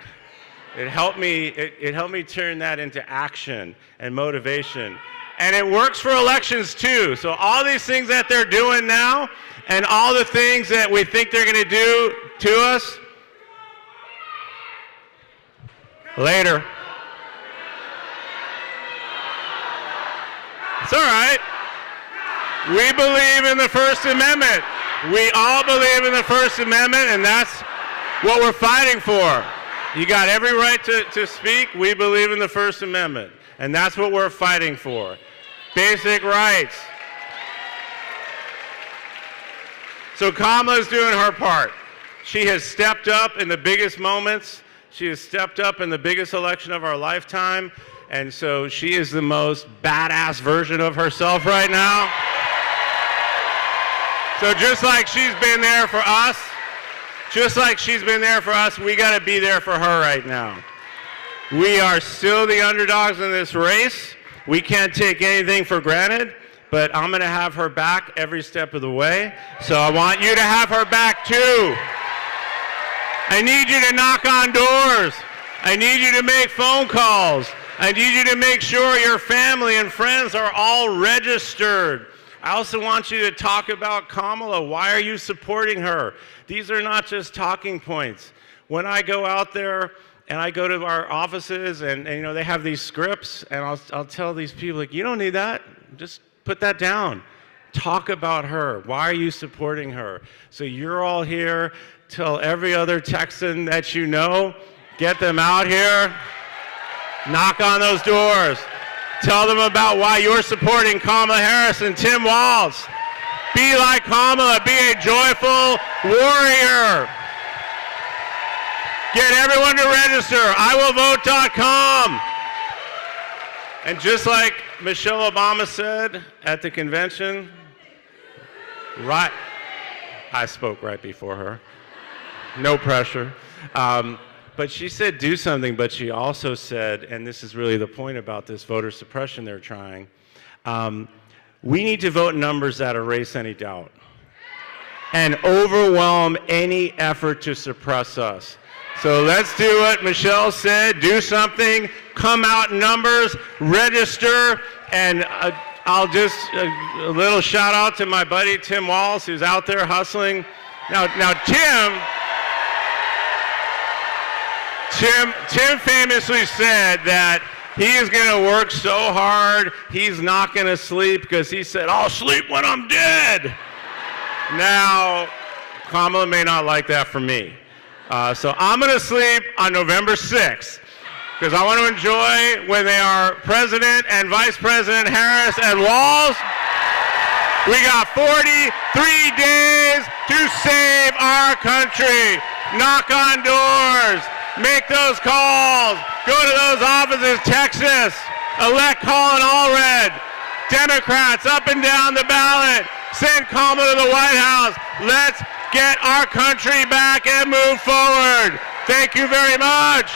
It helped me turn that into action and motivation. And it works for elections too. So all these things that they're doing now and all the things that we think they're going to do to us, later. It's all right. We believe in the First Amendment. We all believe in the First Amendment, and that's what we're fighting for. You got every right to speak. We believe in the First Amendment, and that's what we're fighting for. Basic rights. So Kamala's doing her part. She has stepped up in the biggest moments. She has stepped up in the biggest election of our lifetime, and so she is the most badass version of herself right now. So just like she's been there for us, we got to be there for her right now. We are still the underdogs in this race. We can't take anything for granted, but I'm going to have her back every step of the way. So I want you to have her back too. I need you to knock on doors. I need you to make phone calls. I need you to make sure your family and friends are all registered. I also want you to talk about Kamala. Why are you supporting her? These are not just talking points. When I go out there and I go to our offices and you know, they have these scripts, and I'll tell these people, like, you don't need that. Just put that down. Talk about her. Why are you supporting her? So you're all here. Tell every other Texan that you know, get them out here. Knock on those doors. Tell them about why you're supporting Kamala Harris and Tim Walz. Be like Kamala. Be a joyful warrior. Get everyone to register. IWillVote.com. And just like Michelle Obama said at the convention, right? I spoke right before her. No pressure. But she said do something, but she also said, and this is really the point about this voter suppression they're trying, we need to vote in numbers that erase any doubt and overwhelm any effort to suppress us. So let's do what Michelle said, do something, come out in numbers, register, and I'll just, a little shout out to my buddy Tim Walz, who's out there hustling. Now Tim famously said that he is going to work so hard, he's not going to sleep, because he said, I'll sleep when I'm dead. Now, Kamala may not like that for me. So I'm going to sleep on November 6th, because I want to enjoy when they are President and Vice President Harris and Walz. We got 43 days to save our country. Knock on doors. Make those calls. Go to those offices. Texas. Elect Colin Allred. Democrats up and down the ballot. Send Kamala to the White House. Let's get our country back and move forward. Thank you very much.